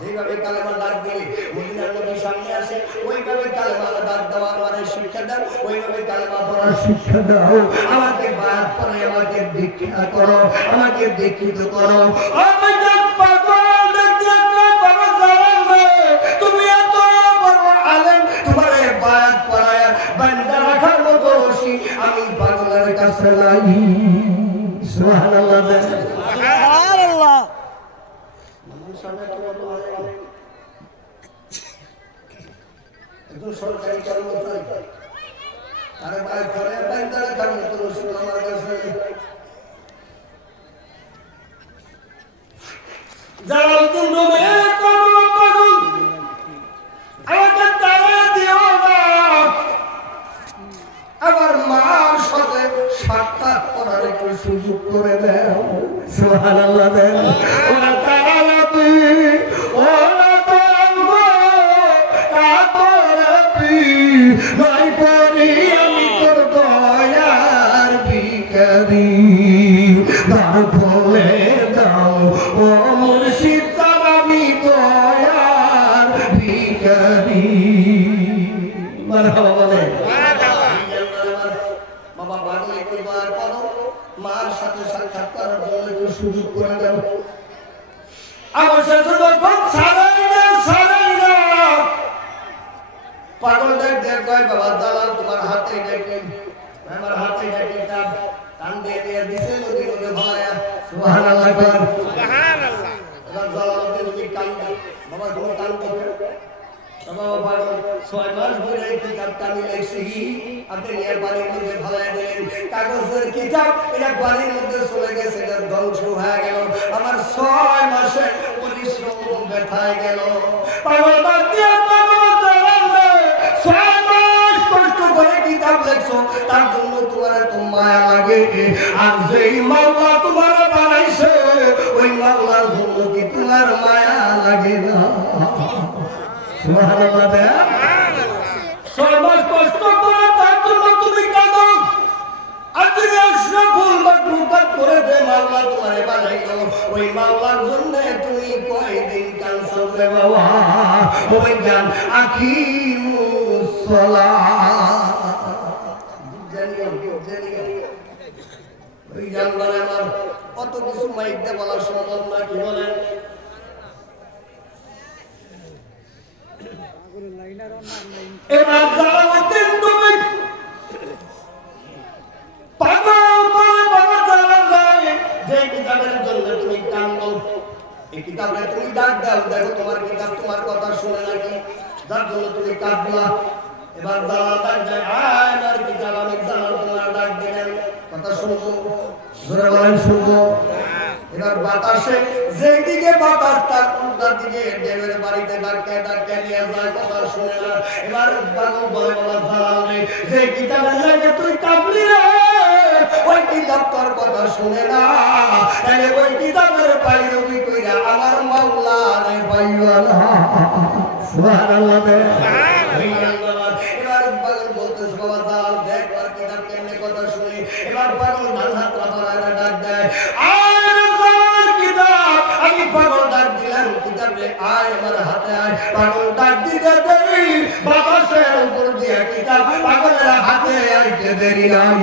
যেভাবে কালেমা ডাক দিলে মদিনার নবী সামনে আসে ওইভাবে কালেমা ডাক দেওয়া আমার শিক্ষা দাও ওইভাবে কালেমা পড়ার শিক্ষা দাও আমাকে বাদ করে আমাকে দীক্ষা করো আমাকে দীক্ষিত করো তুমি এত বড় আলেম তোমার বাদ পড়ায় বান্দা রাখার মতো রশি আমি পাগলের কাছে নাই সুবহানাল্লাহ সুবহানাল্লাহ সরকারি কর্মচারী আরে ভাই ঘরে বান্দা রাখার মতো রশি আমার কাছে জালালউদ্দিন রুমি আমাকে তারা দিও না আমার মার সাথে সাক্ষাৎ করার একটু সুযোগ করে দেও সুবহানাল্লাহ দেন ওরা তারা নাতি ওরা তাঙ্গো কাতরাতি নাই করি আমি তোর দয়ার ভিখারি দার ভোলে দাও ও মুর্শিদ আমি দয়ার ভিখারি মারহাবা বলে বাবা বাড়ি একবার করো মার সাথে সাক্ষাৎ করার জন্য একটু সুযোগ করে দাও আমার সাথে যখন ছাড়াই না পাগল দেখ কয় বাবা দালাল তোমার হাতে দেখে আমার হাতে দেখে টান দিয়ে দিছে নদীর মধ্যে ভায়া সুবহানাল্লাহ সুবহানাল্লাহ এবার জালালউদ্দিন রুমি কান্দে বাবা তুমি কান্দো বাবা পাগল 6 মাস ধরে এই কিতাব টানি লেখছি আপনি এর বাড়ির মধ্যে ভালাই দিলেন কাগজের কিতাব এটা বাড়ির মধ্যে চলে গেছে এটা ধ্বংস হয়ে গেল আমার 6 মাসের পরিশ্রম ব্যথায় গেল পাগল বাদ দিয়ে কিতাব লেখছো তার জন্য তোমার এত মায়া লাগে আর যেই মাওলা তোমার বানাইছে ওই মাওলার জন্য কি তোমার মায়া লাগে না সুবহানাল্লাহ সর্বাস কষ্ট করে তার জন্য তুমি কাঁদো আর তুমি আশরাফুল মাখলুকাত করে দে মাওলা তোমারে বানাইলো ওই মাওলার জন্য তুমি কয়দিন কাঁদছো রে বাবা ওই গান আকিমুস সালাত ওই জানবারে আমার কত কিছু মাইক দিয়ে বলা সম্ভব না কি বলেন এবার জালালউদ্দিন রুমি পাগল বলে বাবা জালাল যে কিতাবের জন্য ডাক দাও, দেখো তোমার কিতাব তোমার কথা শুনে নাকি, যার জন্য তুমি কাঁদলা। এবার দালাল ডাক দেয়, আমার কিতাব আমি জানাল তোমার ডাক দিলেন, কথা শুনবো, জোরে বলেন শুনবো। এবার বাতাসে যেদিকে বাতাস তার উল্টার দিকে দেবের বাড়িতে ডাকে ডাকে নিয়ে যায়, কথা শুনে না। এবার পাগল বলে, বলা দালাল রে, যে কিতাবের লাগে তুই কাঁদলি রে, ওই কিতাব তোর কথা শুনে না, তাহলে ওই কিতাবের পাইরবি কইরা আমার মাওলা রে পাইবা না। সুবহানাল্লাহ। এবার পাগল বলতেছে, বাবা দালাল দেখ আর কিতাব কেমনে কথা শুনে। এবার পাগল ডান হাত রাখা ডাক দেয়, আমি পাগল ডাক দিলাম, কিতাব রে আয় আমার হাতে আয়। পাগল ডাক দিতে দেরি, বাতাসের উপর দিয়ে কিতাব পাগলের হাতে আইতে দেরি নাই।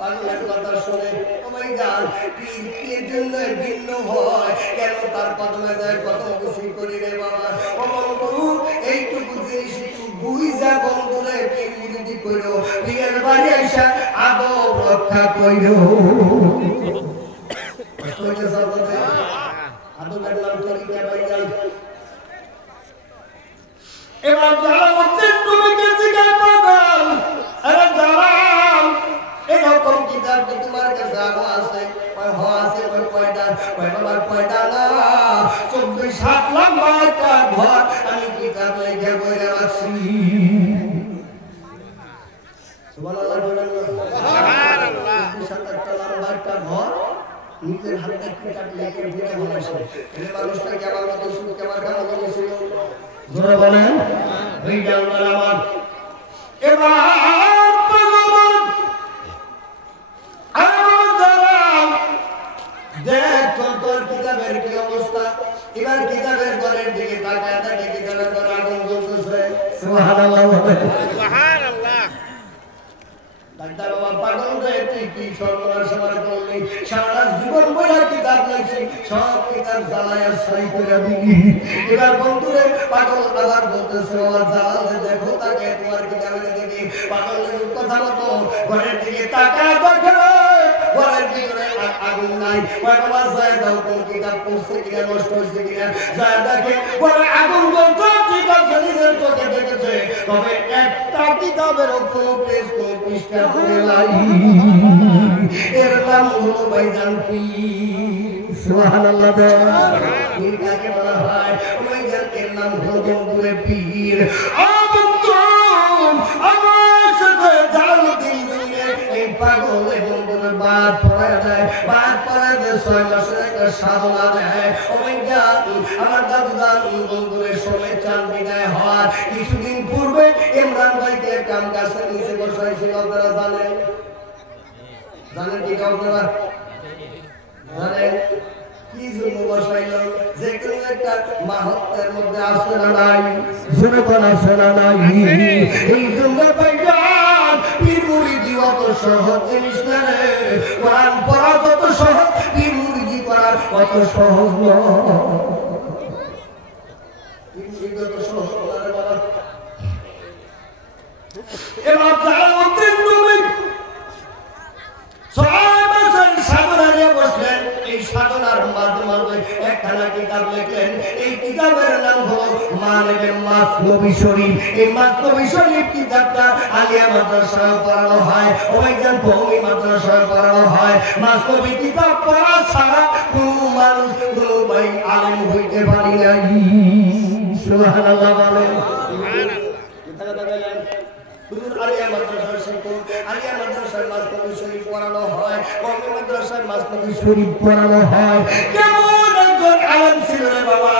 পাগলের কথা শুনে তোমায় যান পীর জন্য ভিন্ন হয় কেন, তার কদমে যায় কত খুশি করি রে বাবা। ও বন্ধু এইটুকু জিনিস একটু বুঝা বন্ধুরে পীর মুরিদি কইরো, পীরের বাড়ি আইসা আদব রক্ষা কইরো। আদবের নাম তরিকা বাইজান। এবার যারা বলতেন তুমি কে জিজ্ঞাসা পাগল, আরে যারা এরকম কিতাব কি তোমার কাছে আরো আছে? আছে কয়টা? বাবার কয়টা না 24 লম্বা একটা ঘর আমি কিতাব লিখে বইরে রাখছি। সুবহানাল্লাহ বলেন সুবহানাল্লাহ। 27টা লম্বা একটা ঘর নিজের হাতে কিতাব লিখে বইরে বলেছে। এই মানুষটা কেমন মতো শুধু কেমন কেমন ছিল জোরে বলেন। ওই জানলার আমার এবার কিতাবের কি অবস্থা। এবার কিতাবের ঘরের দিকে তাকায় থাকে, কিতাবের ঘরে আগুন জ্বলতেছে। সুবহানাল্লাহ সুবহানাল্লাহ। ডাক্তার বাবা পাগল রে তুই কি সর্বনাশ আমার করলি, সারা জীবন বইয়া কিতাব লিখছি, সব কিতাব জ্বালায়া ছাই করে দিলি। এবার বন্ধুরে পাগল আবার বলতেছে, বাবা জালাল দেখো তাকে তোমার কিতাবের দিকে। পাগলের কথা মতো ঘরের দিকে তাকায় দেখে ঘরের ভিতরে আগুন নাই। বাবা যায় দাও কোন কিতাব পড়ছে কিনা, নষ্ট হয়েছে কিনা যায় দেখে ঘরে আগুন জ্বলছে, কিতাব শরীরের চোখে দেখেছে, তবে একটা কিতাবের কোনো পেজ কোনো পৃষ্ঠা করে নাই। এর নাম হলো ভাইজান পীর। সুবহানাল্লাহ। পীর কাকে বলা হয়? ভাইজান এর নাম হলো বন্ধুরে পীর। আমার সাথে জানো দিন দুনিয়া এই পাগল বন্ধুরে বাদ পড়া যায়, বাদ পড়া যায় 6 মাসের একটা সাধনা দেয়। ও ভাইজান আমার দাদু দাদু বন্ধুরে সময় চান বিদায় হওয়ার কিছুদিন পূর্বে ইমরান ভাইকে কাম গাছের নিচে বসাইছিল, আপনারা জানেন? জানেন কি আপনারা জানেন কি জন্য বসাইল? যে কোনো একটা মাহাত্মের মধ্যে আছে না নাই? জোরে কোন আছে না নাই? এই জন্য ভাইজান পীর মুরিদি অত সহজ জিনিস না রে। কোরআন পড়া যত সহজ, পীর মুরিদি করা অত সহজ নয়। পীর মুরিদি অত সহজ না রে বাবা। এবার যারা অতীত নবী 6 মাসের সাধনা নিয়ে বসলেন, এই সাধনার মাঝে মাঝে একখানা কিতাব লিখলেন। এই কিতাবের নাম হলো মানবে মাসনবী শরীফ। এই মাসনবী শরীফ কিতাবটা আলিয়া মাদ্রাসায় পড়ানো হয়, ওইখান কওমি মাদ্রাসায় পড়ানো হয়। মাসনবী কিতাব পড়া ছাড়া কোনো মানুষ কোনো ভাই আলেম হইতে পারি নাই। সুবহানাল্লাহ বলেন। আলিয়া মাদ্রাসার শিক্ষক, আলিয়া মাদ্রাসার মাসনবী শরীফ পড়ানো হয়, কওমি মাদ্রাসার মাসনবী শরীফ পড়ানো হয়। কেমন একজন আলেম ছিল রে বাবা।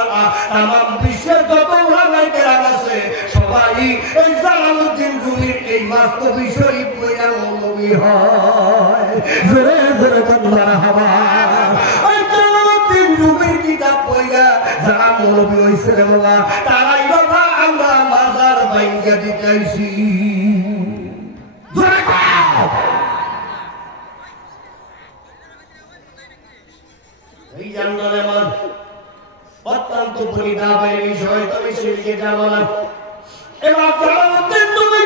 তামাম বিশ্বের যত ওলামায়ে কেরাম আছে সবাই এই জালালউদ্দিন রুমির এই মাসনবী শরীফ পড়া মৌলবী হয়। জোরে জোরে মারহাবা। ওই জালালউদ্দিন রুমির কিতাব পড়া যারা মৌলবী হইছে রে বাবা, তারাই বাবা আমরা মাজার ভাঙ্গা দিতেছি। এই জান্নাতের মান অত্যন্ত পরিতাপের বিষয়, তবে সেদিকে যাব না। এবার জালালউদ্দিন রুমি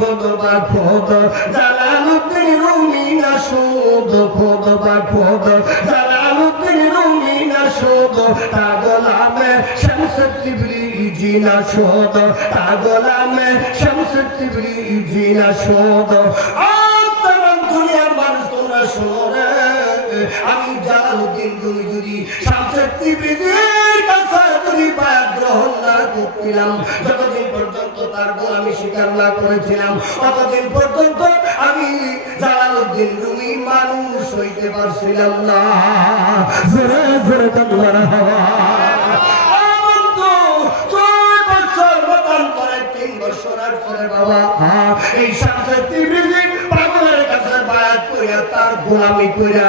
খুদ বা খুদ জালালউদ্দিন রুমি না শুধু খুদ বা খুদ জালালউদ্দিন রুমি না শুধু তা গোলামে শামসুল তিবরিজি না শুধু তা গোলামে শামসুল তিবরিজি না শুধু দুনিয়ার মানুষ তোমরা শোনো রে আমি জালালউদ্দিন রুমি যদি শামসুল তিবরিজির কাছে যদি বায়াত গ্রহণ না করছিলাম যতদিন পর্যন্ত তার গোলামি স্বীকার না করেছিলাম ততদিন পর্যন্ত আমি জালালউদ্দিন রুমি মানুষ হইতে পারছিলাম না জোরে জোরে কান্নার হাওয়া এই শামসুল তিবরিজি পাগলের কাছে বায়াত কইরা তার গোলামি কইরা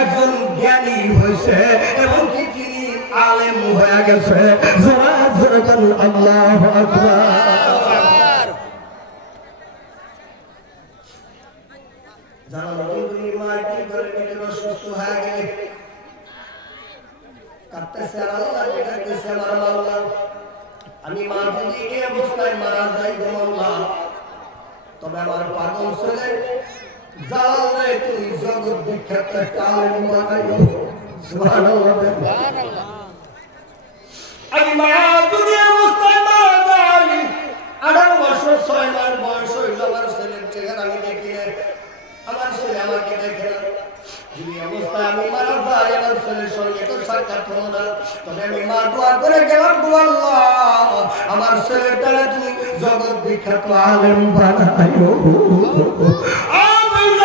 একজন জ্ঞানী হয়েছে এবং তিনি আলেম হয়ে গেছে জোরে জোরে কান আল্লাহু আকবার জালালউদ্দিন রুমি মাটি করে নিজে অসুস্থ হয়ে গেলে কাঁদতেছে আর আল্লাহ ডাকতেছে আমার মাওলা আমি মা যদি এই অবস্থায় মারা যাই গো আল্লাহ তবে আমার পাগল ছেলে জালাল রে তুমি জগৎ বিখ্যাত একটা আলেম বানাইও সুবহানাল্লাহ সুবহানাল্লাহ আমি মা যদি এই অবস্থায় মারা যাই 18 বছর 6 মাস বয়স হইল আমার ছেলের চেহারা আমি দেখি আমার ছেলে আমাকে দেখে না যদি অবস্থায় আমি মারা যাই আমার ছেলের সঙ্গে তো সাক্ষাৎ হলো না তবে আমি মা দোয়া করে গেলাম গো আল্লাহ আমার ছেলেটারে তুমি জগৎ বিখ্যাত আলেম বানাইও আমিন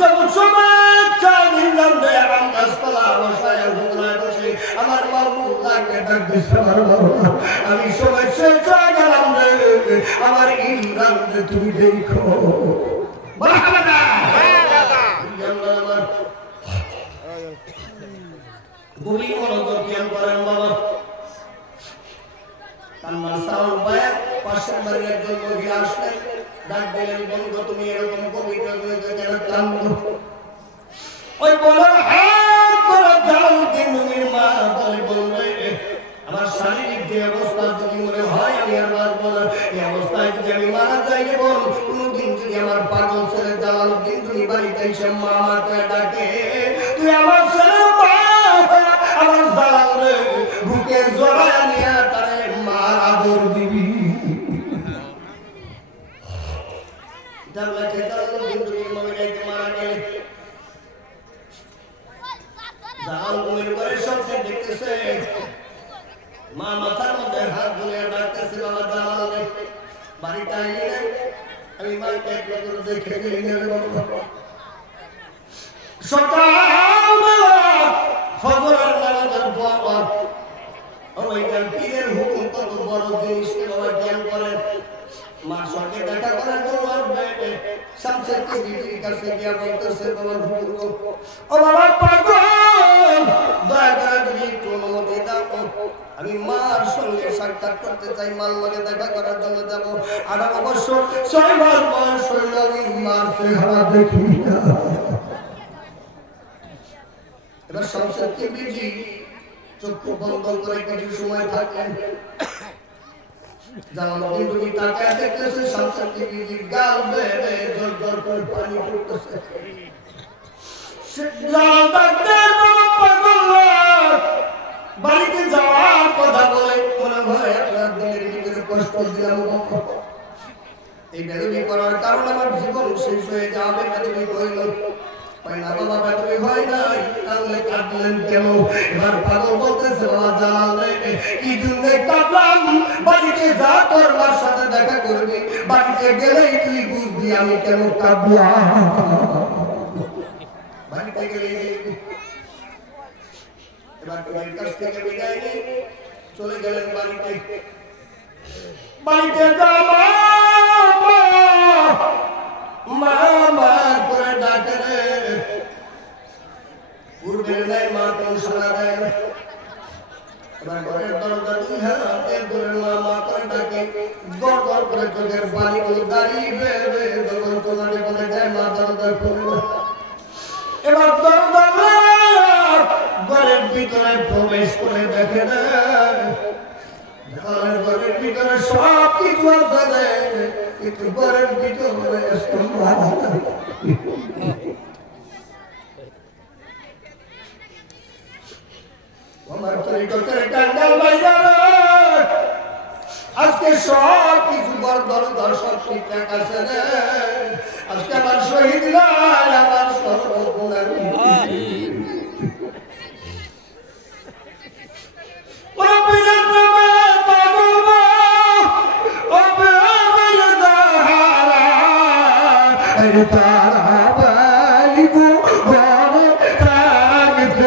যখন সময় চাই নিলাম রে আরাম গাছপালা বসায় হুজরায় বসে আমার মাওলাকে ডাক দিছে আমার মাওলা আমি সময় শেষ হয়ে গেলাম রে আমার ইমরান রে তুমি দেখো মারহাবা গুলি মনোযোগ জ্ঞান করেন বাবা কান্নার সাউন্ড পায় পাশের বাড়ির একজন মহিলা আসলেন ডাক দিলেন বন্ধু তুমি এরকম কবিতা কেন কান্দো ওই বলার হাত করে জালালউদ্দিন রুমির মা বলে বলবে আমার শারীরিক যে অবস্থা যদি মনে হয় আমি আর বাঁচবো না এই অবস্থায় যদি আমি মারা যাই এবং কোনোদিন যদি আমার পাগল ছেলে জালালউদ্দিন রুমি বাড়িতে এসে মা মা করে ডাকে তুই আমার ছেলে আমার জালাল রে বুকে জড়ায় নিয়ে তারে মার আদর দিবি জালালকে জালালউদ্দিন রুমির মমিনাইতে মারা গেলে জালাল রুমির ঘরে সবচেয়ে দেখতেছে মা মাথার মধ্যে হাত বুলিয়ে ডাকতেছে বাবা জালাল রে বাড়িটা আইলি না আমি মাকে এক নজর দেখে গেলি না রে বাবা সকালবেলা ফজরের নামাজের পর ওই পীরের হুকুম কত বড় জিনিস বাবা জ্ঞান করেন মার সঙ্গে দেখা করার জন্য আসবে শামসুল তিবরিজির কাছে গিয়ে বলতেছে বাবা হুজুর ও বাবা পাগল দয়া করে তুমি একটু অনুমতি দাও আমি মার সঙ্গে সাক্ষাৎ করতে চাই মার লগে দেখা করার জন্য যাব 18 বছর 6 মাস বয়স হইল আমি মার চেহারা দেখি না এবার শামসুল তিবরিজি চক্ষু বন্ধ করে কিছু সময় থাকলেন জালালউদ্দিন রুমি তাকায় দেখতেছে শামসুল তিবরিজির গাল বেয়ে জল জল করে পানি পড়তেছে বাড়িতে যাওয়ার কথা বলে মনে হয় আপনার দিনের ভিতরে কষ্ট দিলাম এই বেদবি করার কারণে আমার জীবন শেষ হয়ে যাবে বেদবি কইল না বাবা বেদবি হয় নাই তাহলে কাঁদলেন কেন এবার পাগল বলতেছে বাবা জালাল রে কি জন্য কাঁদলাম বাড়িতে যা তোর মার সাথে দেখা করবি বাড়িতে গেলেই তুই বুঝবি আমি কেন কাঁদলাম বাড়িতে গেলে এবার পীরের কাছ থেকে বিদায় নিয়ে চলে গেলেন বাড়িতে বাড়িতে যাওয়া মা মা করে ডাকে রে পূর্বের নাই মা কোন সারা দেয় না এবার ঘরের দরজা দুই হাতে ধরে মা মা করে ডাকে গড় গড় করে চোখের পানিগুলো দাঁড়িয়ে বেবে যখন তোমাকে বলে যায় মা দরজা খুলে না এবার দরজা ঘরের ভিতরে প্রবেশ করে দেখে না ঘরের ভিতরে সব কিছু আছে ঘরের ভিতরে আমার তরিকতের কাঙ্গাল বাইরে আজকে সব কিছু বরদর সব ঠিকঠাক আছে রে আজকে আমার শহীদ নাই আমার সর্বগুণের তারা বালিবু ঘরে থাকতে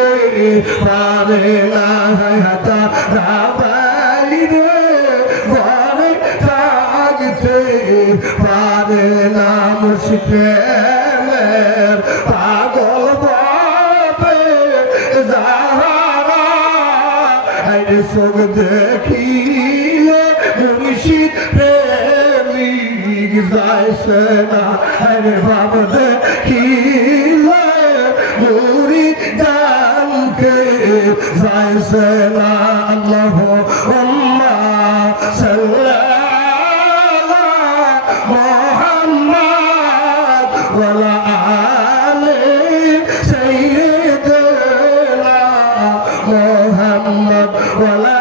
পারে না তারা বালিবে ঘরে থাকতে পারে না মুশকিলের পাগল বাপে যারা চোখ দেখিলে মুর্শিদ প্রেমিক যাইছে না আরে বাবা দেখিলে মুরিদ গানকে যাইছে না আল্লাহুম্মা সাল্লাল্লাহু মুহাম্মাদ ওয়া আলি সাইয়্যিদিনা মুহাম্মদ ওয়া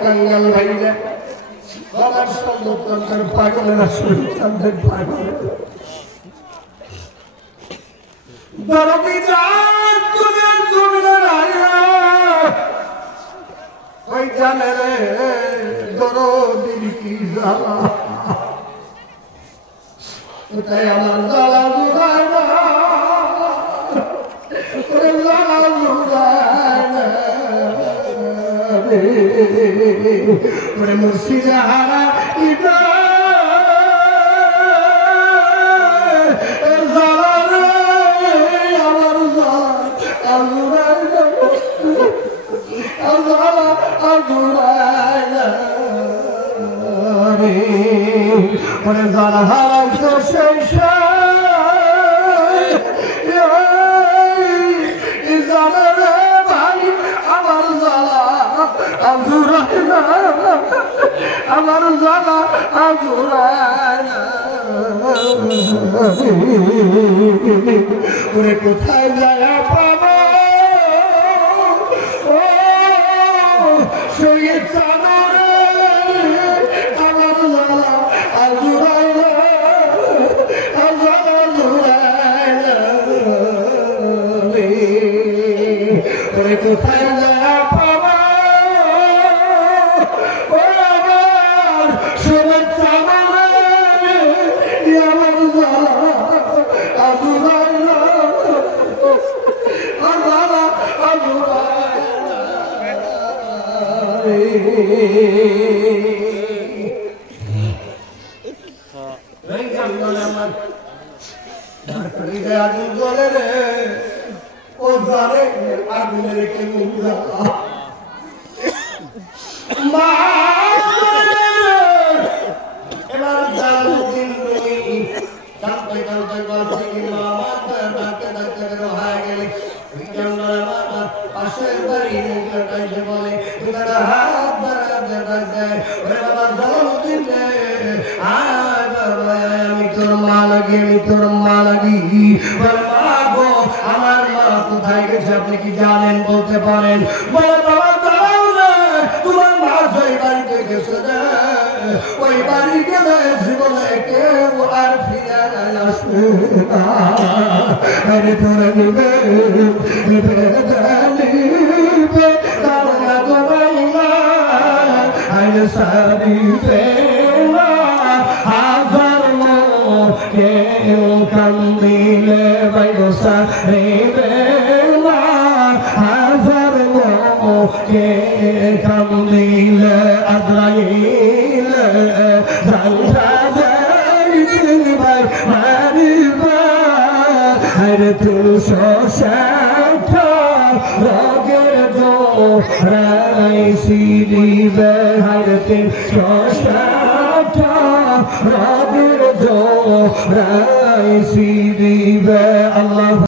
कंगल भैया बाबा सब कंगल पागल रसूल चंदन पागल दरदी जान तुझे सुनने आया कोई जाने रे दरो दिल की ज़ाला उते अमर ज़ाला ज़ुराना उते ज़ाला ज़ुराना उते मुर्शिद हारा इधर When it's on a hollow sensation, it's on a body. Amarzala, Azurana, Amarzala, Azurana. When it could tie that Papa, oh, so it's on a কোথায় যারা পাবা ও আমার শুভেচ্ছা মানে আমার জ্বালা আজুরাইলা আজালা আজুরাইলা এই গান আমার হৃদয় আগুন জ্বলে রে ও জানে আগুনের কে মুরা মা এবার জানো দিন তুমি কাঁদতে কাঁদতে বলছে কি মামা ডাকতে ডাকতে রহায় গেলে মামা পাশের বাড়ি মুখে কাইছে বলে তোমার হাত বাড়াতে ডাকতে ওরে বাবা জানো দিন আয় বাবা আমি তোর মা লাগি আমার মা কোথায় গেছে আপনি কি জানেন বলতে পারেন বলে বাবা দাও রে তোমার মা ওই বাড়িতে গেছে রে ওই বাড়ি গেলে জীবনে কেউ আর ফিরে আসবে না আরে তোরা নিবে কারণা গোবাইলা আইনে সারি পেলা হাজার কেউ কান্দিলে বাইবসা রে বেলা হাজার কে কান্দিলে আজরাইল শশাটা রগের জোড়াইছি দিবে হারতে শশাটা রগের জোড়াইছি দিবে আল্লাহ